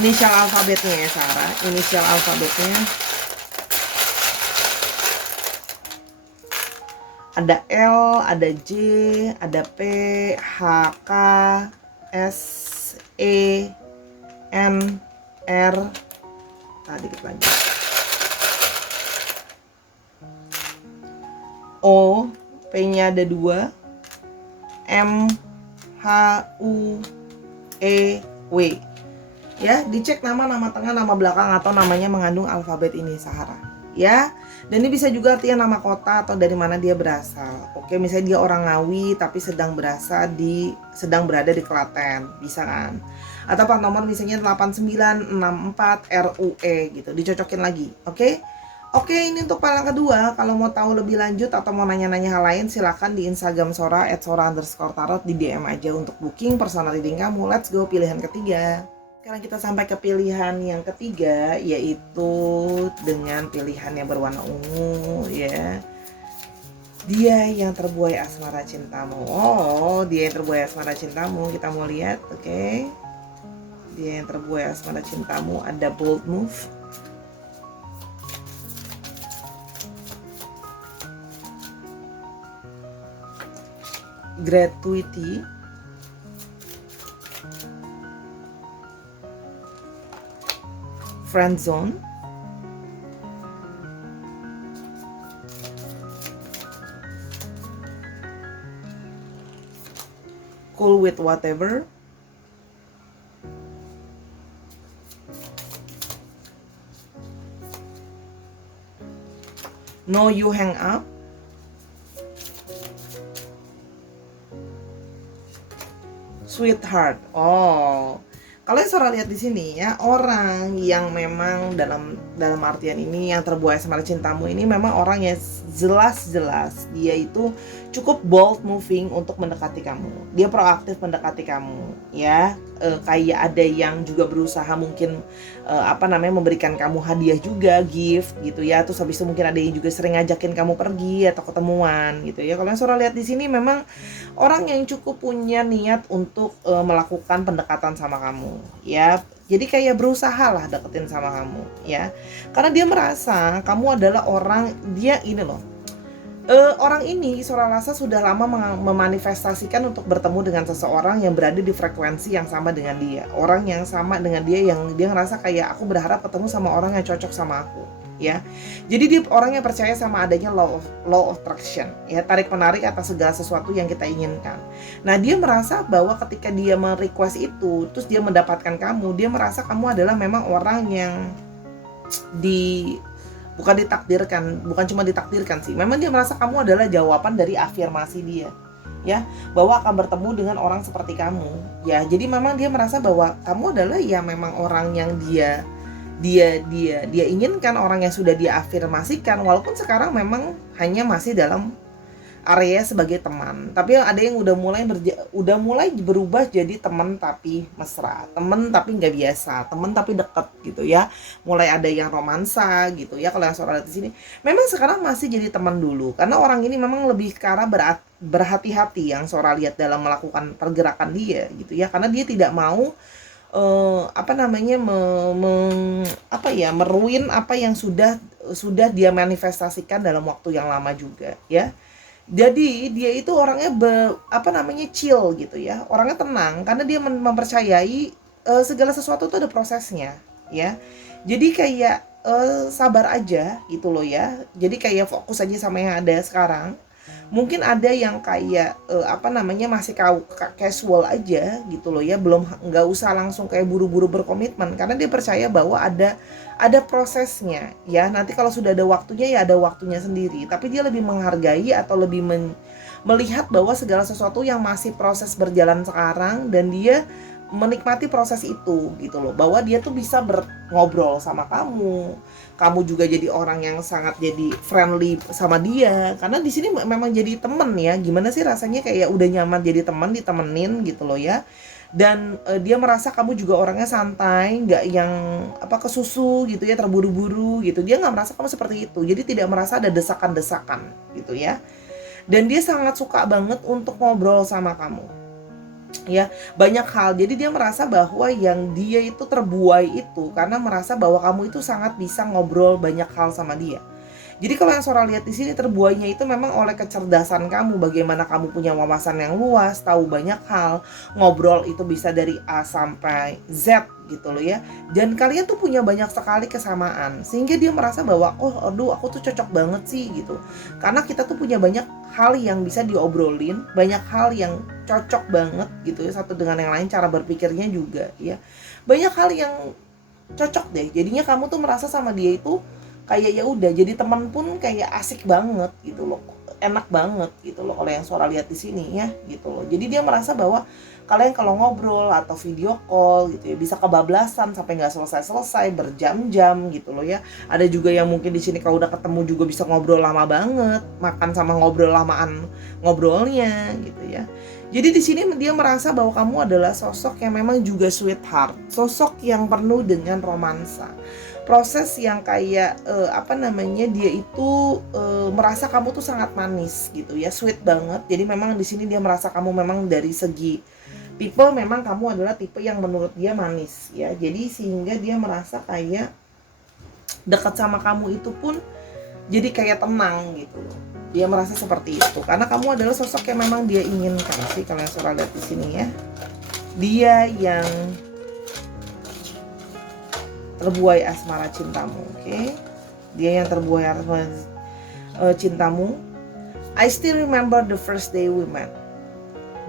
inisial alfabetnya ya Sarah. Inisial alfabetnya ada L, ada J, ada P, H, K, S, E, N, R. Dikit lagi. O, P-nya ada 2, M, H, U, E, W. Ya, dicek nama tengah, nama belakang, atau namanya mengandung alfabet ini Sahara. Ya, dan ini bisa juga artinya nama kota atau dari mana dia berasal. Oke, misalnya dia orang Ngawi tapi sedang berada di Klaten, bisa kan? Atau plat nomor misalnya 8964 RUE gitu, dicocokin lagi. Oke, ini untuk palang kedua. Kalau mau tahu lebih lanjut atau mau nanya-nanya hal lain, silakan di Instagram Sora @sora_tarot, di DM aja untuk booking personal reading kamu. Let's go pilihan ketiga. Sekarang kita sampai ke pilihan yang ketiga, yaitu dengan pilihan yang berwarna ungu, ya. Dia yang terbuai asmara cintamu. Dia yang terbuai asmara cintamu. Kita mau lihat, oke. Dia yang terbuai asmara cintamu, ada bold move. Gratuity, friend zone, cool with whatever, no you hang up, sweetheart. Kalau yang Sora lihat di sini ya, orang yang memang dalam artian ini yang terbuai asmara cintamu ini memang orang yang jelas-jelas dia itu cukup bold moving untuk mendekati kamu. Dia proaktif mendekati kamu, ya. Kayak ada yang juga berusaha mungkin memberikan kamu hadiah juga, gift gitu ya. Terus habis itu mungkin ada yang juga sering ngajakin kamu pergi atau ketemuan gitu ya. Kalau yang Sora lihat di sini memang orang yang cukup punya niat untuk melakukan pendekatan sama kamu, ya. Jadi kayak berusaha lah deketin sama kamu, ya. Karena dia merasa kamu adalah orang, dia ini loh. Orang ini Sora rasa sudah lama memanifestasikan untuk bertemu dengan seseorang yang berada di frekuensi yang sama dengan dia. Orang yang sama dengan dia, yang dia ngerasa kayak aku berharap ketemu sama orang yang cocok sama aku, ya. Jadi dia orang yang percaya sama adanya law of attraction, ya, tarik menarik atas segala sesuatu yang kita inginkan. Nah, dia merasa bahwa ketika dia merequest itu, terus dia mendapatkan kamu, dia merasa kamu adalah memang orang yang bukan cuma ditakdirkan sih. Memang dia merasa kamu adalah jawaban dari afirmasi dia, ya, bahwa akan bertemu dengan orang seperti kamu, ya. Jadi memang dia merasa bahwa kamu adalah ya memang orang yang dia inginkan, orang yang sudah dia afirmasikan, walaupun sekarang memang hanya masih dalam area sebagai teman. Tapi ada yang udah mulai berubah jadi teman tapi mesra, teman tapi nggak biasa, teman tapi deket gitu ya. Mulai ada yang romansa gitu ya. Kalau yang Sora lihat di sini, memang sekarang masih jadi teman dulu, karena orang ini memang lebih ke arah berhati-hati yang Sora lihat dalam melakukan pergerakan dia gitu ya. Karena dia tidak mau meruin apa yang sudah dia manifestasikan dalam waktu yang lama juga, ya. Jadi dia itu orangnya chill gitu ya, orangnya tenang karena dia mempercayai segala sesuatu itu ada prosesnya, ya. Jadi kayak sabar aja gitu loh ya. Jadi kayak fokus aja sama yang ada sekarang. Mungkin ada yang kayak masih casual aja gitu loh ya, nggak usah langsung kayak buru-buru berkomitmen, karena dia percaya bahwa ada prosesnya, ya. Nanti kalau sudah ada waktunya, ya ada waktunya sendiri. Tapi dia lebih menghargai atau lebih melihat bahwa segala sesuatu yang masih proses berjalan sekarang, dan dia menikmati proses itu gitu loh, bahwa dia tuh bisa ngobrol sama kamu juga jadi orang yang sangat jadi friendly sama dia, karena di sini memang jadi temen, ya. Gimana sih rasanya kayak udah nyaman jadi teman, ditemenin gitu loh ya. Dan dia merasa kamu juga orangnya santai, nggak yang kesusu gitu ya, terburu-buru gitu. Dia nggak merasa kamu seperti itu, jadi tidak merasa ada desakan-desakan gitu ya. Dan dia sangat suka banget untuk ngobrol sama kamu, ya, banyak hal. Jadi dia merasa bahwa yang dia itu terbuai itu karena merasa bahwa kamu itu sangat bisa ngobrol banyak hal sama dia. Jadi kalau yang Sora lihat di sini, terbuainya itu memang oleh kecerdasan kamu, bagaimana kamu punya wawasan yang luas, tahu banyak hal, ngobrol itu bisa dari A sampai Z gitu loh ya. Dan kalian tuh punya banyak sekali kesamaan, sehingga dia merasa bahwa aku tuh cocok banget sih gitu. Karena kita tuh punya banyak hal yang bisa diobrolin, banyak hal yang cocok banget gitu ya, satu dengan yang lain, cara berpikirnya juga ya. Banyak hal yang cocok deh. Jadinya kamu tuh merasa sama dia itu kayak ya udah jadi teman pun kayak asik banget gitu loh, enak banget gitu loh kalau yang Sora lihat di sini ya gitu loh. Jadi dia merasa bahwa kalian kalau ngobrol atau video call gitu ya bisa kebablasan sampai nggak selesai berjam-jam gitu loh ya. Ada juga yang mungkin di sini kalau udah ketemu juga bisa ngobrol lama banget, makan sama ngobrol lamaan ngobrolnya gitu ya. Jadi di sini dia merasa bahwa kamu adalah sosok yang memang juga sweetheart, sosok yang penuh dengan romansa. Proses yang kayak dia itu merasa kamu tuh sangat manis gitu ya, sweet banget. Jadi memang di sini dia merasa kamu memang dari segi tipe, memang kamu adalah tipe yang menurut dia manis ya. Jadi sehingga dia merasa kayak dekat sama kamu itu pun jadi kayak tenang gitu loh. Dia merasa seperti itu karena kamu adalah sosok yang memang dia inginkan sih kalau yang Sora lihat di sini ya. Dia yang terbuai asmara cintamu, oke? Dia yang terbuai asmara cintamu. I still remember the first day we met.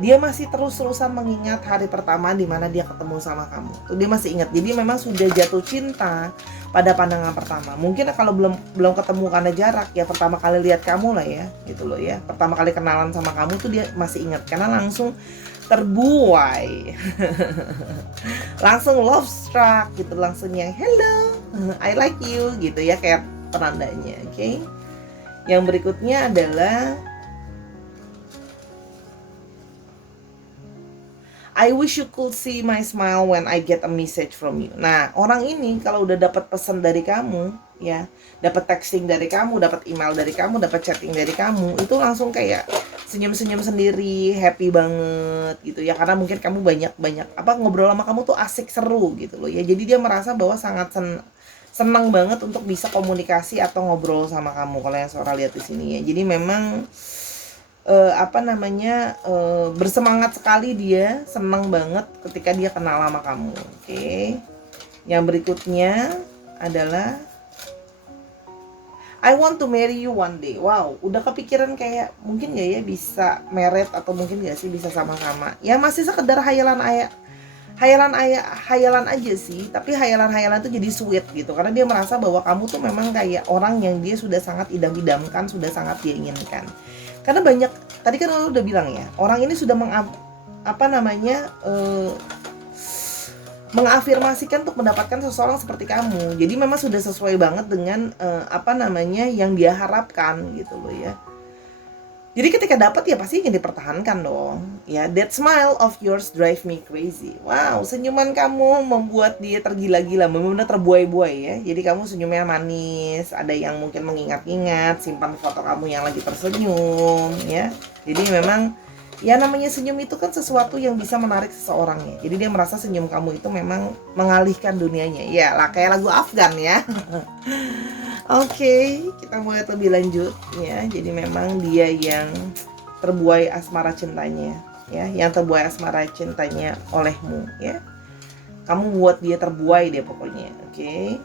Dia masih terus-terusan mengingat hari pertama di mana dia ketemu sama kamu. Tuh dia masih ingat. Jadi memang sudah jatuh cinta pada pandangan pertama. Mungkin kalau belum ketemu karena jarak ya, pertama kali lihat kamu lah ya, gitu loh ya. Pertama kali kenalan sama kamu tuh dia masih ingat karena langsung terbuai. Langsung love struck gitu, langsung yang hello, I like you gitu ya, kayak penandanya. Oke. Yang berikutnya adalah I wish you could see my smile when I get a message from you. Nah, orang ini kalau udah dapat pesan dari kamu, ya, dapat texting dari kamu, dapat email dari kamu, dapat chatting dari kamu, itu langsung kayak senyum-senyum sendiri, happy banget gitu ya. Karena mungkin kamu banyak apa ngobrol sama kamu tuh asik, seru gitu loh ya. Jadi dia merasa bahwa sangat senang banget untuk bisa komunikasi atau ngobrol sama kamu kalau yang Sora lihat di sini ya. Jadi memang bersemangat sekali, dia senang banget ketika dia kenal sama kamu. Oke. Yang berikutnya adalah I want to marry you one day. Wow, udah kepikiran kayak mungkin gak ya bisa married, atau mungkin gak sih bisa sama-sama. Ya masih sekedar hayalan aja sih, tapi hayalan-hayalan itu jadi sweet gitu, karena dia merasa bahwa kamu tuh memang kayak orang yang dia sudah sangat idam-idamkan, sudah sangat dia inginkan. Karena banyak, tadi kan lo udah bilang ya, orang ini sudah mengafirmasikan untuk mendapatkan seseorang seperti kamu. Jadi memang sudah sesuai banget dengan yang dia harapkan gitu loh ya. Jadi ketika dapat ya pasti ingin dipertahankan dong. Ya, that smile of yours drive me crazy. Wow, senyuman kamu membuat dia tergila-gila, benar-benar terbuai-buai ya. Jadi kamu senyumnya manis, ada yang mungkin mengingat-ingat, simpan foto kamu yang lagi tersenyum ya. Jadi memang ya namanya senyum itu kan sesuatu yang bisa menarik seseorang ya. Jadi dia merasa senyum kamu itu memang mengalihkan dunianya. Ya lah, kayak lagu Afgan ya. Oke, kita mulai lebih lanjut ya. Jadi memang dia yang terbuai asmara cintanya ya, yang terbuai asmara cintanya olehmu ya. Kamu buat dia terbuai deh pokoknya. Oke.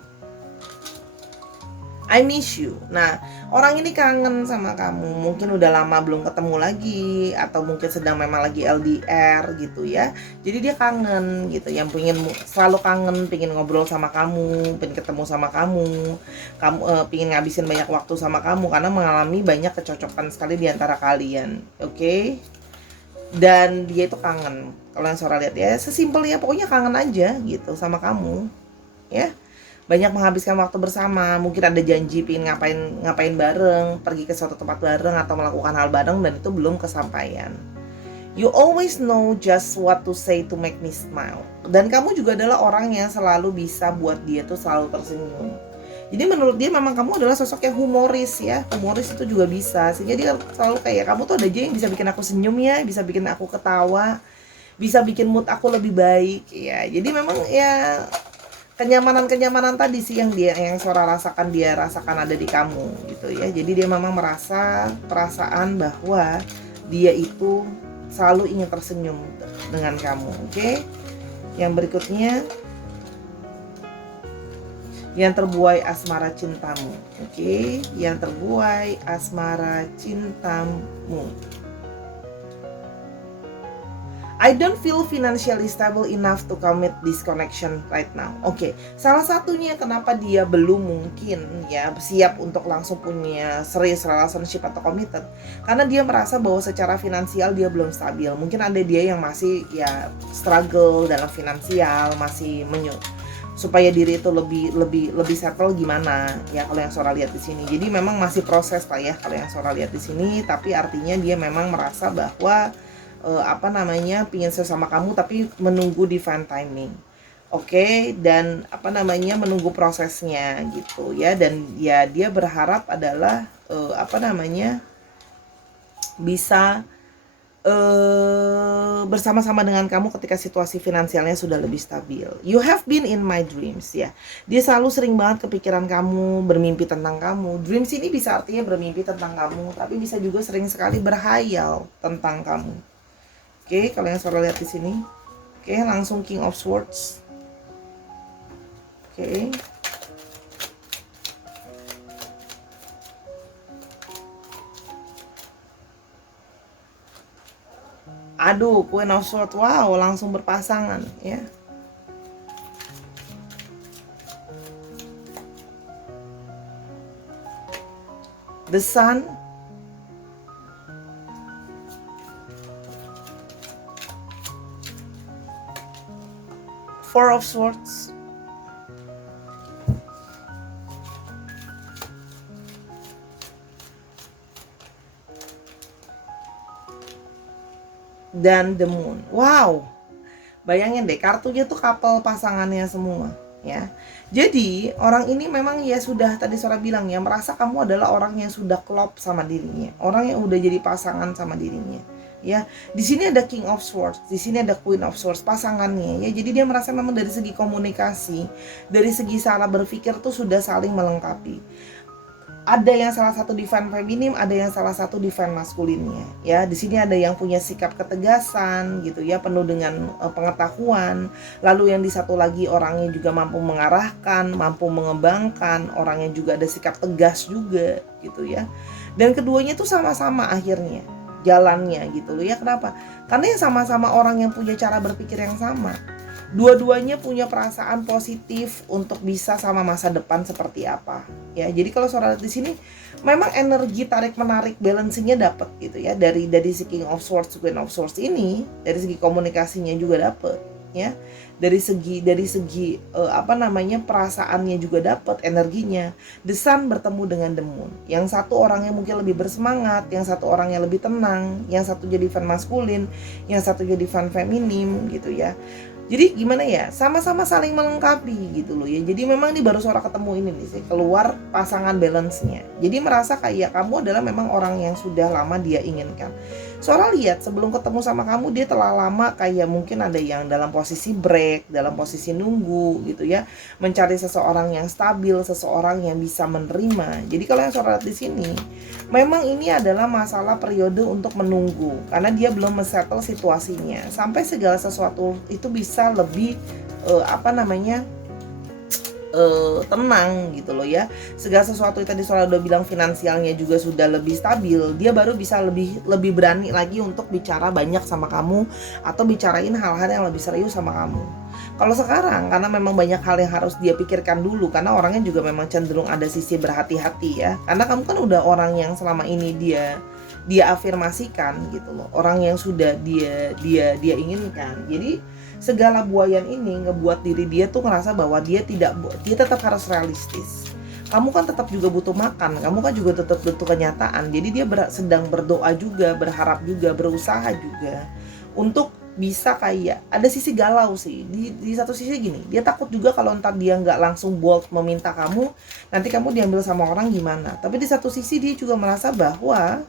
I miss you. Nah, orang ini kangen sama kamu. Mungkin udah lama belum ketemu lagi, atau mungkin sedang memang lagi LDR gitu ya. Jadi dia kangen gitu. Yang selalu kangen, pengen ngobrol sama kamu, pengen ketemu sama kamu. Kamu pengen ngabisin banyak waktu sama kamu karena mengalami banyak kecocokan sekali di antara kalian. Oke? Dan dia itu kangen. Kalau yang Sora lihat ya, sesimpel ya, pokoknya kangen aja gitu sama kamu. Ya. Banyak menghabiskan waktu bersama, mungkin ada janji pingin ngapain bareng, pergi ke suatu tempat bareng atau melakukan hal bareng, dan itu belum kesampaian. You always know just what to say to make me smile. Dan kamu juga adalah orang yang selalu bisa buat dia tuh selalu tersenyum. Jadi menurut dia memang kamu adalah sosok yang humoris ya. Humoris itu juga bisa, sehingga dia selalu kayak kamu tuh ada aja yang bisa bikin aku senyum ya, bisa bikin aku ketawa, bisa bikin mood aku lebih baik ya. Jadi memang ya kenyamanan tadi sih yang Sora rasakan, dia rasakan ada di kamu gitu ya. Jadi dia memang merasa perasaan bahwa dia itu selalu ingin tersenyum dengan kamu. Oke. Yang berikutnya, yang terbuai asmara cintamu. Oke, yang terbuai asmara cintamu. I don't feel financially stable enough to commit this connection right now. Oke, salah satunya kenapa dia belum mungkin ya siap untuk langsung punya serius relationship atau committed, karena dia merasa bahwa secara finansial dia belum stabil. Mungkin ada dia yang masih ya struggle dalam finansial, masih supaya diri itu lebih settle gimana ya, kalau yang Sora lihat di sini. Jadi memang masih proses lah ya kalau yang Sora lihat di sini, tapi artinya dia memang merasa bahwa pingin sama kamu tapi menunggu divine timing. Oke, dan menunggu prosesnya gitu ya. Dan ya dia berharap adalah bisa bersama-sama dengan kamu ketika situasi finansialnya sudah lebih stabil. You have been in my dreams ya. Dia selalu sering banget kepikiran kamu, bermimpi tentang kamu. Dreams ini bisa artinya bermimpi tentang kamu, tapi bisa juga sering sekali berhayal tentang kamu. Oke, kalau yang Sora lihat di sini. Oke, langsung King of Swords. Oke. Aduh, Queen of Swords. Wow, langsung berpasangan ya. The Sun. Four of Swords. Dan The Moon. Wow. Bayangin deh, kartunya tuh couple pasangannya semua, ya. Jadi, orang ini memang ya sudah tadi Sora bilang ya, merasa kamu adalah orang yang sudah klop sama dirinya, orang yang udah jadi pasangan sama dirinya. Ya, di sini ada King of Swords, di sini ada Queen of Swords pasangannya ya. Jadi dia merasa memang dari segi komunikasi, dari segi cara berpikir tuh sudah saling melengkapi. Ada yang salah satu divine feminim, ada yang salah satu divine maskulinnya. Ya, di sini ada yang punya sikap ketegasan gitu ya, penuh dengan pengetahuan. Lalu yang di satu lagi orangnya juga mampu mengarahkan, mampu mengembangkan, orangnya juga ada sikap tegas juga gitu ya. Dan keduanya tuh sama-sama akhirnya jalannya gitu loh ya. Kenapa? Karena yang sama-sama orang yang punya cara berpikir yang sama. Dua-duanya punya perasaan positif untuk bisa sama masa depan seperti apa ya. Jadi kalau Sora di sini memang energi tarik menarik balancingnya dapat gitu ya, dari si King of Swords, Queen of Swords ini, dari segi komunikasinya juga dapat ya, dari segi perasaannya juga dapat energinya. The Sun bertemu dengan The Moon, yang satu orangnya mungkin lebih bersemangat, yang satu orangnya lebih tenang, yang satu jadi fan maskulin, yang satu jadi fan feminim gitu ya. Jadi gimana ya, sama-sama saling melengkapi gitu loh ya. Jadi memang ini baru Sora ketemu ini nih sih, keluar pasangan balance-nya. Jadi merasa kayak kamu adalah memang orang yang sudah lama dia inginkan. Sora lihat sebelum ketemu sama kamu dia telah lama kayak mungkin ada yang dalam posisi break, dalam posisi nunggu gitu ya, mencari seseorang yang stabil, seseorang yang bisa menerima. Jadi kalau yang Sora lihat di sini, memang ini adalah masalah periode untuk menunggu karena dia belum men-settle situasinya sampai segala sesuatu itu bisa lebih tenang gitu loh ya. Segala sesuatu yang tadi Sora udah bilang, finansialnya juga sudah lebih stabil, dia baru bisa lebih berani lagi untuk bicara banyak sama kamu atau bicarain hal-hal yang lebih serius sama kamu. Kalau sekarang karena memang banyak hal yang harus dia pikirkan dulu, karena orangnya juga memang cenderung ada sisi berhati-hati ya. Karena kamu kan udah orang yang selama ini dia afirmasikan gitu loh, orang yang sudah dia inginkan. Jadi segala buayan ini ngebuat diri dia tuh ngerasa bahwa dia tetap harus realistis. Kamu kan tetap juga butuh makan, kamu kan juga tetap butuh kenyataan. Jadi dia sedang berdoa juga, berharap juga, berusaha juga untuk bisa kayak ada sisi galau sih. Di satu sisi gini, dia takut juga kalau ntar dia nggak langsung bold meminta kamu, nanti kamu diambil sama orang gimana. Tapi di satu sisi dia juga merasa bahwa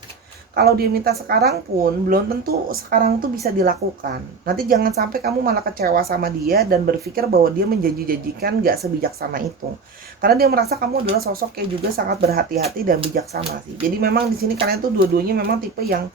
kalau dia minta sekarang pun belum tentu sekarang tuh bisa dilakukan. Nanti jangan sampai kamu malah kecewa sama dia dan berpikir bahwa dia menjanji-janjikan gak sebijaksana itu. Karena dia merasa kamu adalah sosok yang juga sangat berhati-hati dan bijaksana sih. Jadi memang di sini kalian tuh dua-duanya memang tipe yang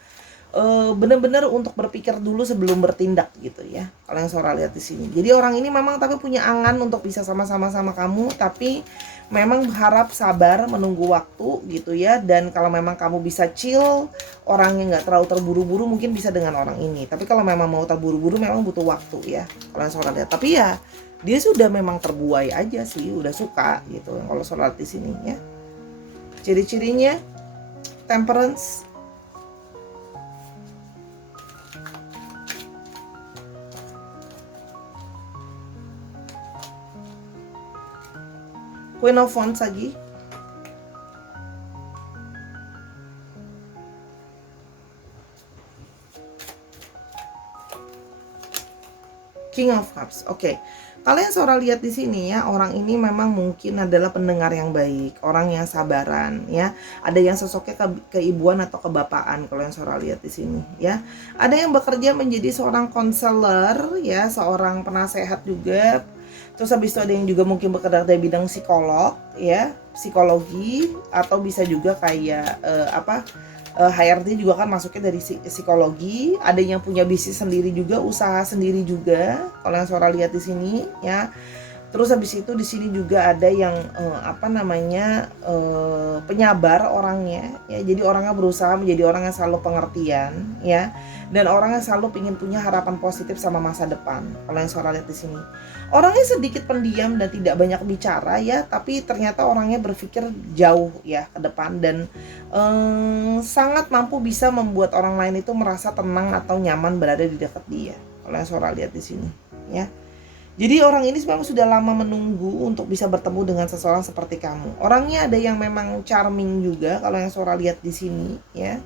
benar-benar untuk berpikir dulu sebelum bertindak gitu ya. Kalau yang Sora lihat di sini. Jadi orang ini memang tapi punya angan untuk bisa sama-sama sama kamu, tapi memang harap sabar menunggu waktu gitu ya. Dan kalau memang kamu bisa chill, orangnya nggak terlalu terburu-buru, mungkin bisa dengan orang ini. Tapi kalau memang mau terburu-buru memang butuh waktu ya. Kalau yang Sora lihat. Tapi ya dia sudah memang terbuai aja sih, udah suka gitu. Kalau Sora lihat di sini ya. Ciri-cirinya Temperance, Queen of Wands lagi, King of Cups. Oke. Kalian Sora lihat di sini ya, orang ini memang mungkin adalah pendengar yang baik, orang yang sabaran ya. Ada yang sosoknya keibuan atau kebapaan kalau yang Sora lihat di sini ya. Ada yang bekerja menjadi seorang konselor ya, seorang penasehat juga. Terus habis itu ada yang juga mungkin bekerja dari bidang psikolog ya, psikologi, atau bisa juga kayak HRD juga kan masuknya dari psikologi. Ada yang punya bisnis sendiri juga, usaha sendiri juga. Kalau yang Sora lihat di sini ya. Terus habis itu di sini juga ada yang penyabar orangnya ya. Jadi orangnya berusaha menjadi orang yang selalu pengertian ya. Dan orang yang selalu ingin punya harapan positif sama masa depan. Kalau yang Sora lihat di sini. Orangnya sedikit pendiam dan tidak banyak bicara ya, tapi ternyata orangnya berpikir jauh ya ke depan dan sangat mampu bisa membuat orang lain itu merasa tenang atau nyaman berada di dekat dia. Kalau yang Sora lihat di sini ya. Jadi orang ini sebenarnya sudah lama menunggu untuk bisa bertemu dengan seseorang seperti kamu. Orangnya ada yang memang charming juga kalau yang Sora lihat di sini ya.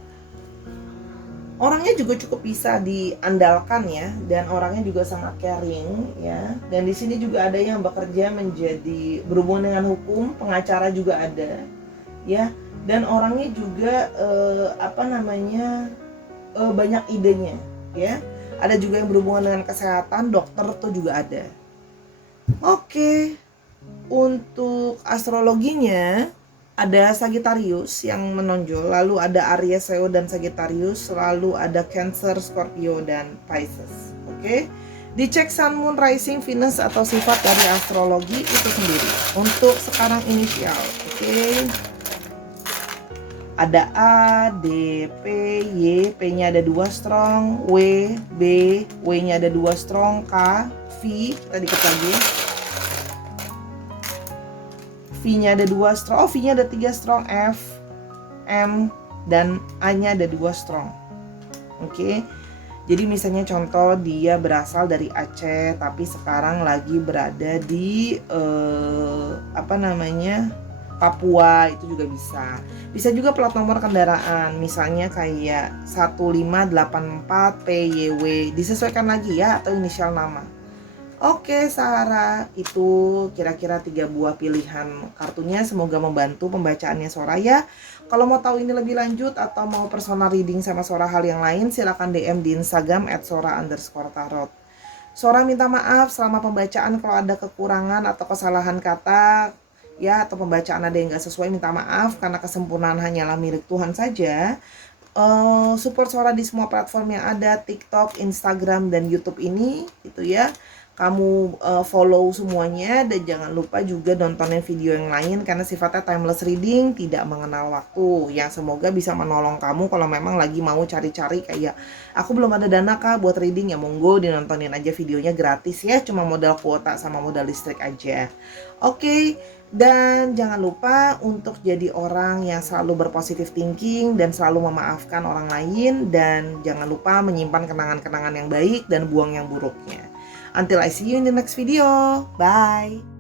Orangnya juga cukup bisa diandalkan ya, dan orangnya juga sangat caring ya. Dan di sini juga ada yang bekerja menjadi berhubungan dengan hukum, pengacara juga ada ya. Dan orangnya juga banyak idenya ya. Ada juga yang berhubungan dengan kesehatan, dokter tuh juga ada. Oke, untuk astrologinya ada Sagittarius yang menonjol, lalu ada Aries, Leo, dan Sagittarius, lalu ada Cancer, Scorpio, dan Pisces. Oke, dicek Sun, Moon, Rising, Venus atau sifat dari astrologi itu sendiri. Untuk sekarang inisial, oke. Ada A, D, P, Y, P-nya ada 2 strong, W, B, W-nya ada 2 strong, K, V, kita dikit lagi. V-nya ada 2 strong, V-nya ada 3 strong, F, M, dan A-nya ada 2 strong. Oke. Jadi misalnya contoh dia berasal dari Aceh tapi sekarang lagi berada di Papua, itu juga bisa. Bisa juga plat nomor kendaraan, misalnya kayak 1584 PYW, disesuaikan lagi ya, atau inisial nama. Oke Sarah, itu kira-kira 3 buah pilihan kartunya. Semoga membantu pembacaannya Soraya. Kalau mau tahu ini lebih lanjut atau mau personal reading sama Sora hal yang lain, silahkan DM di Instagram @sora_tarot. Sora minta maaf selama pembacaan kalau ada kekurangan atau kesalahan kata ya, atau pembacaan ada yang gak sesuai, minta maaf karena kesempurnaan hanyalah milik Tuhan saja. Support Sora di semua platform yang ada, TikTok, Instagram, dan YouTube ini gitu ya. Kamu follow semuanya, dan jangan lupa juga nontonin video yang lain karena sifatnya timeless reading, tidak mengenal waktu, yang semoga bisa menolong kamu kalau memang lagi mau cari-cari kayak aku belum ada dana kah buat reading, ya monggo dinontonin aja videonya gratis ya, cuma modal kuota sama modal listrik aja. Oke. Dan jangan lupa untuk jadi orang yang selalu berpositif thinking dan selalu memaafkan orang lain, dan jangan lupa menyimpan kenangan-kenangan yang baik dan buang yang buruknya. Until I see you in the next video. Bye.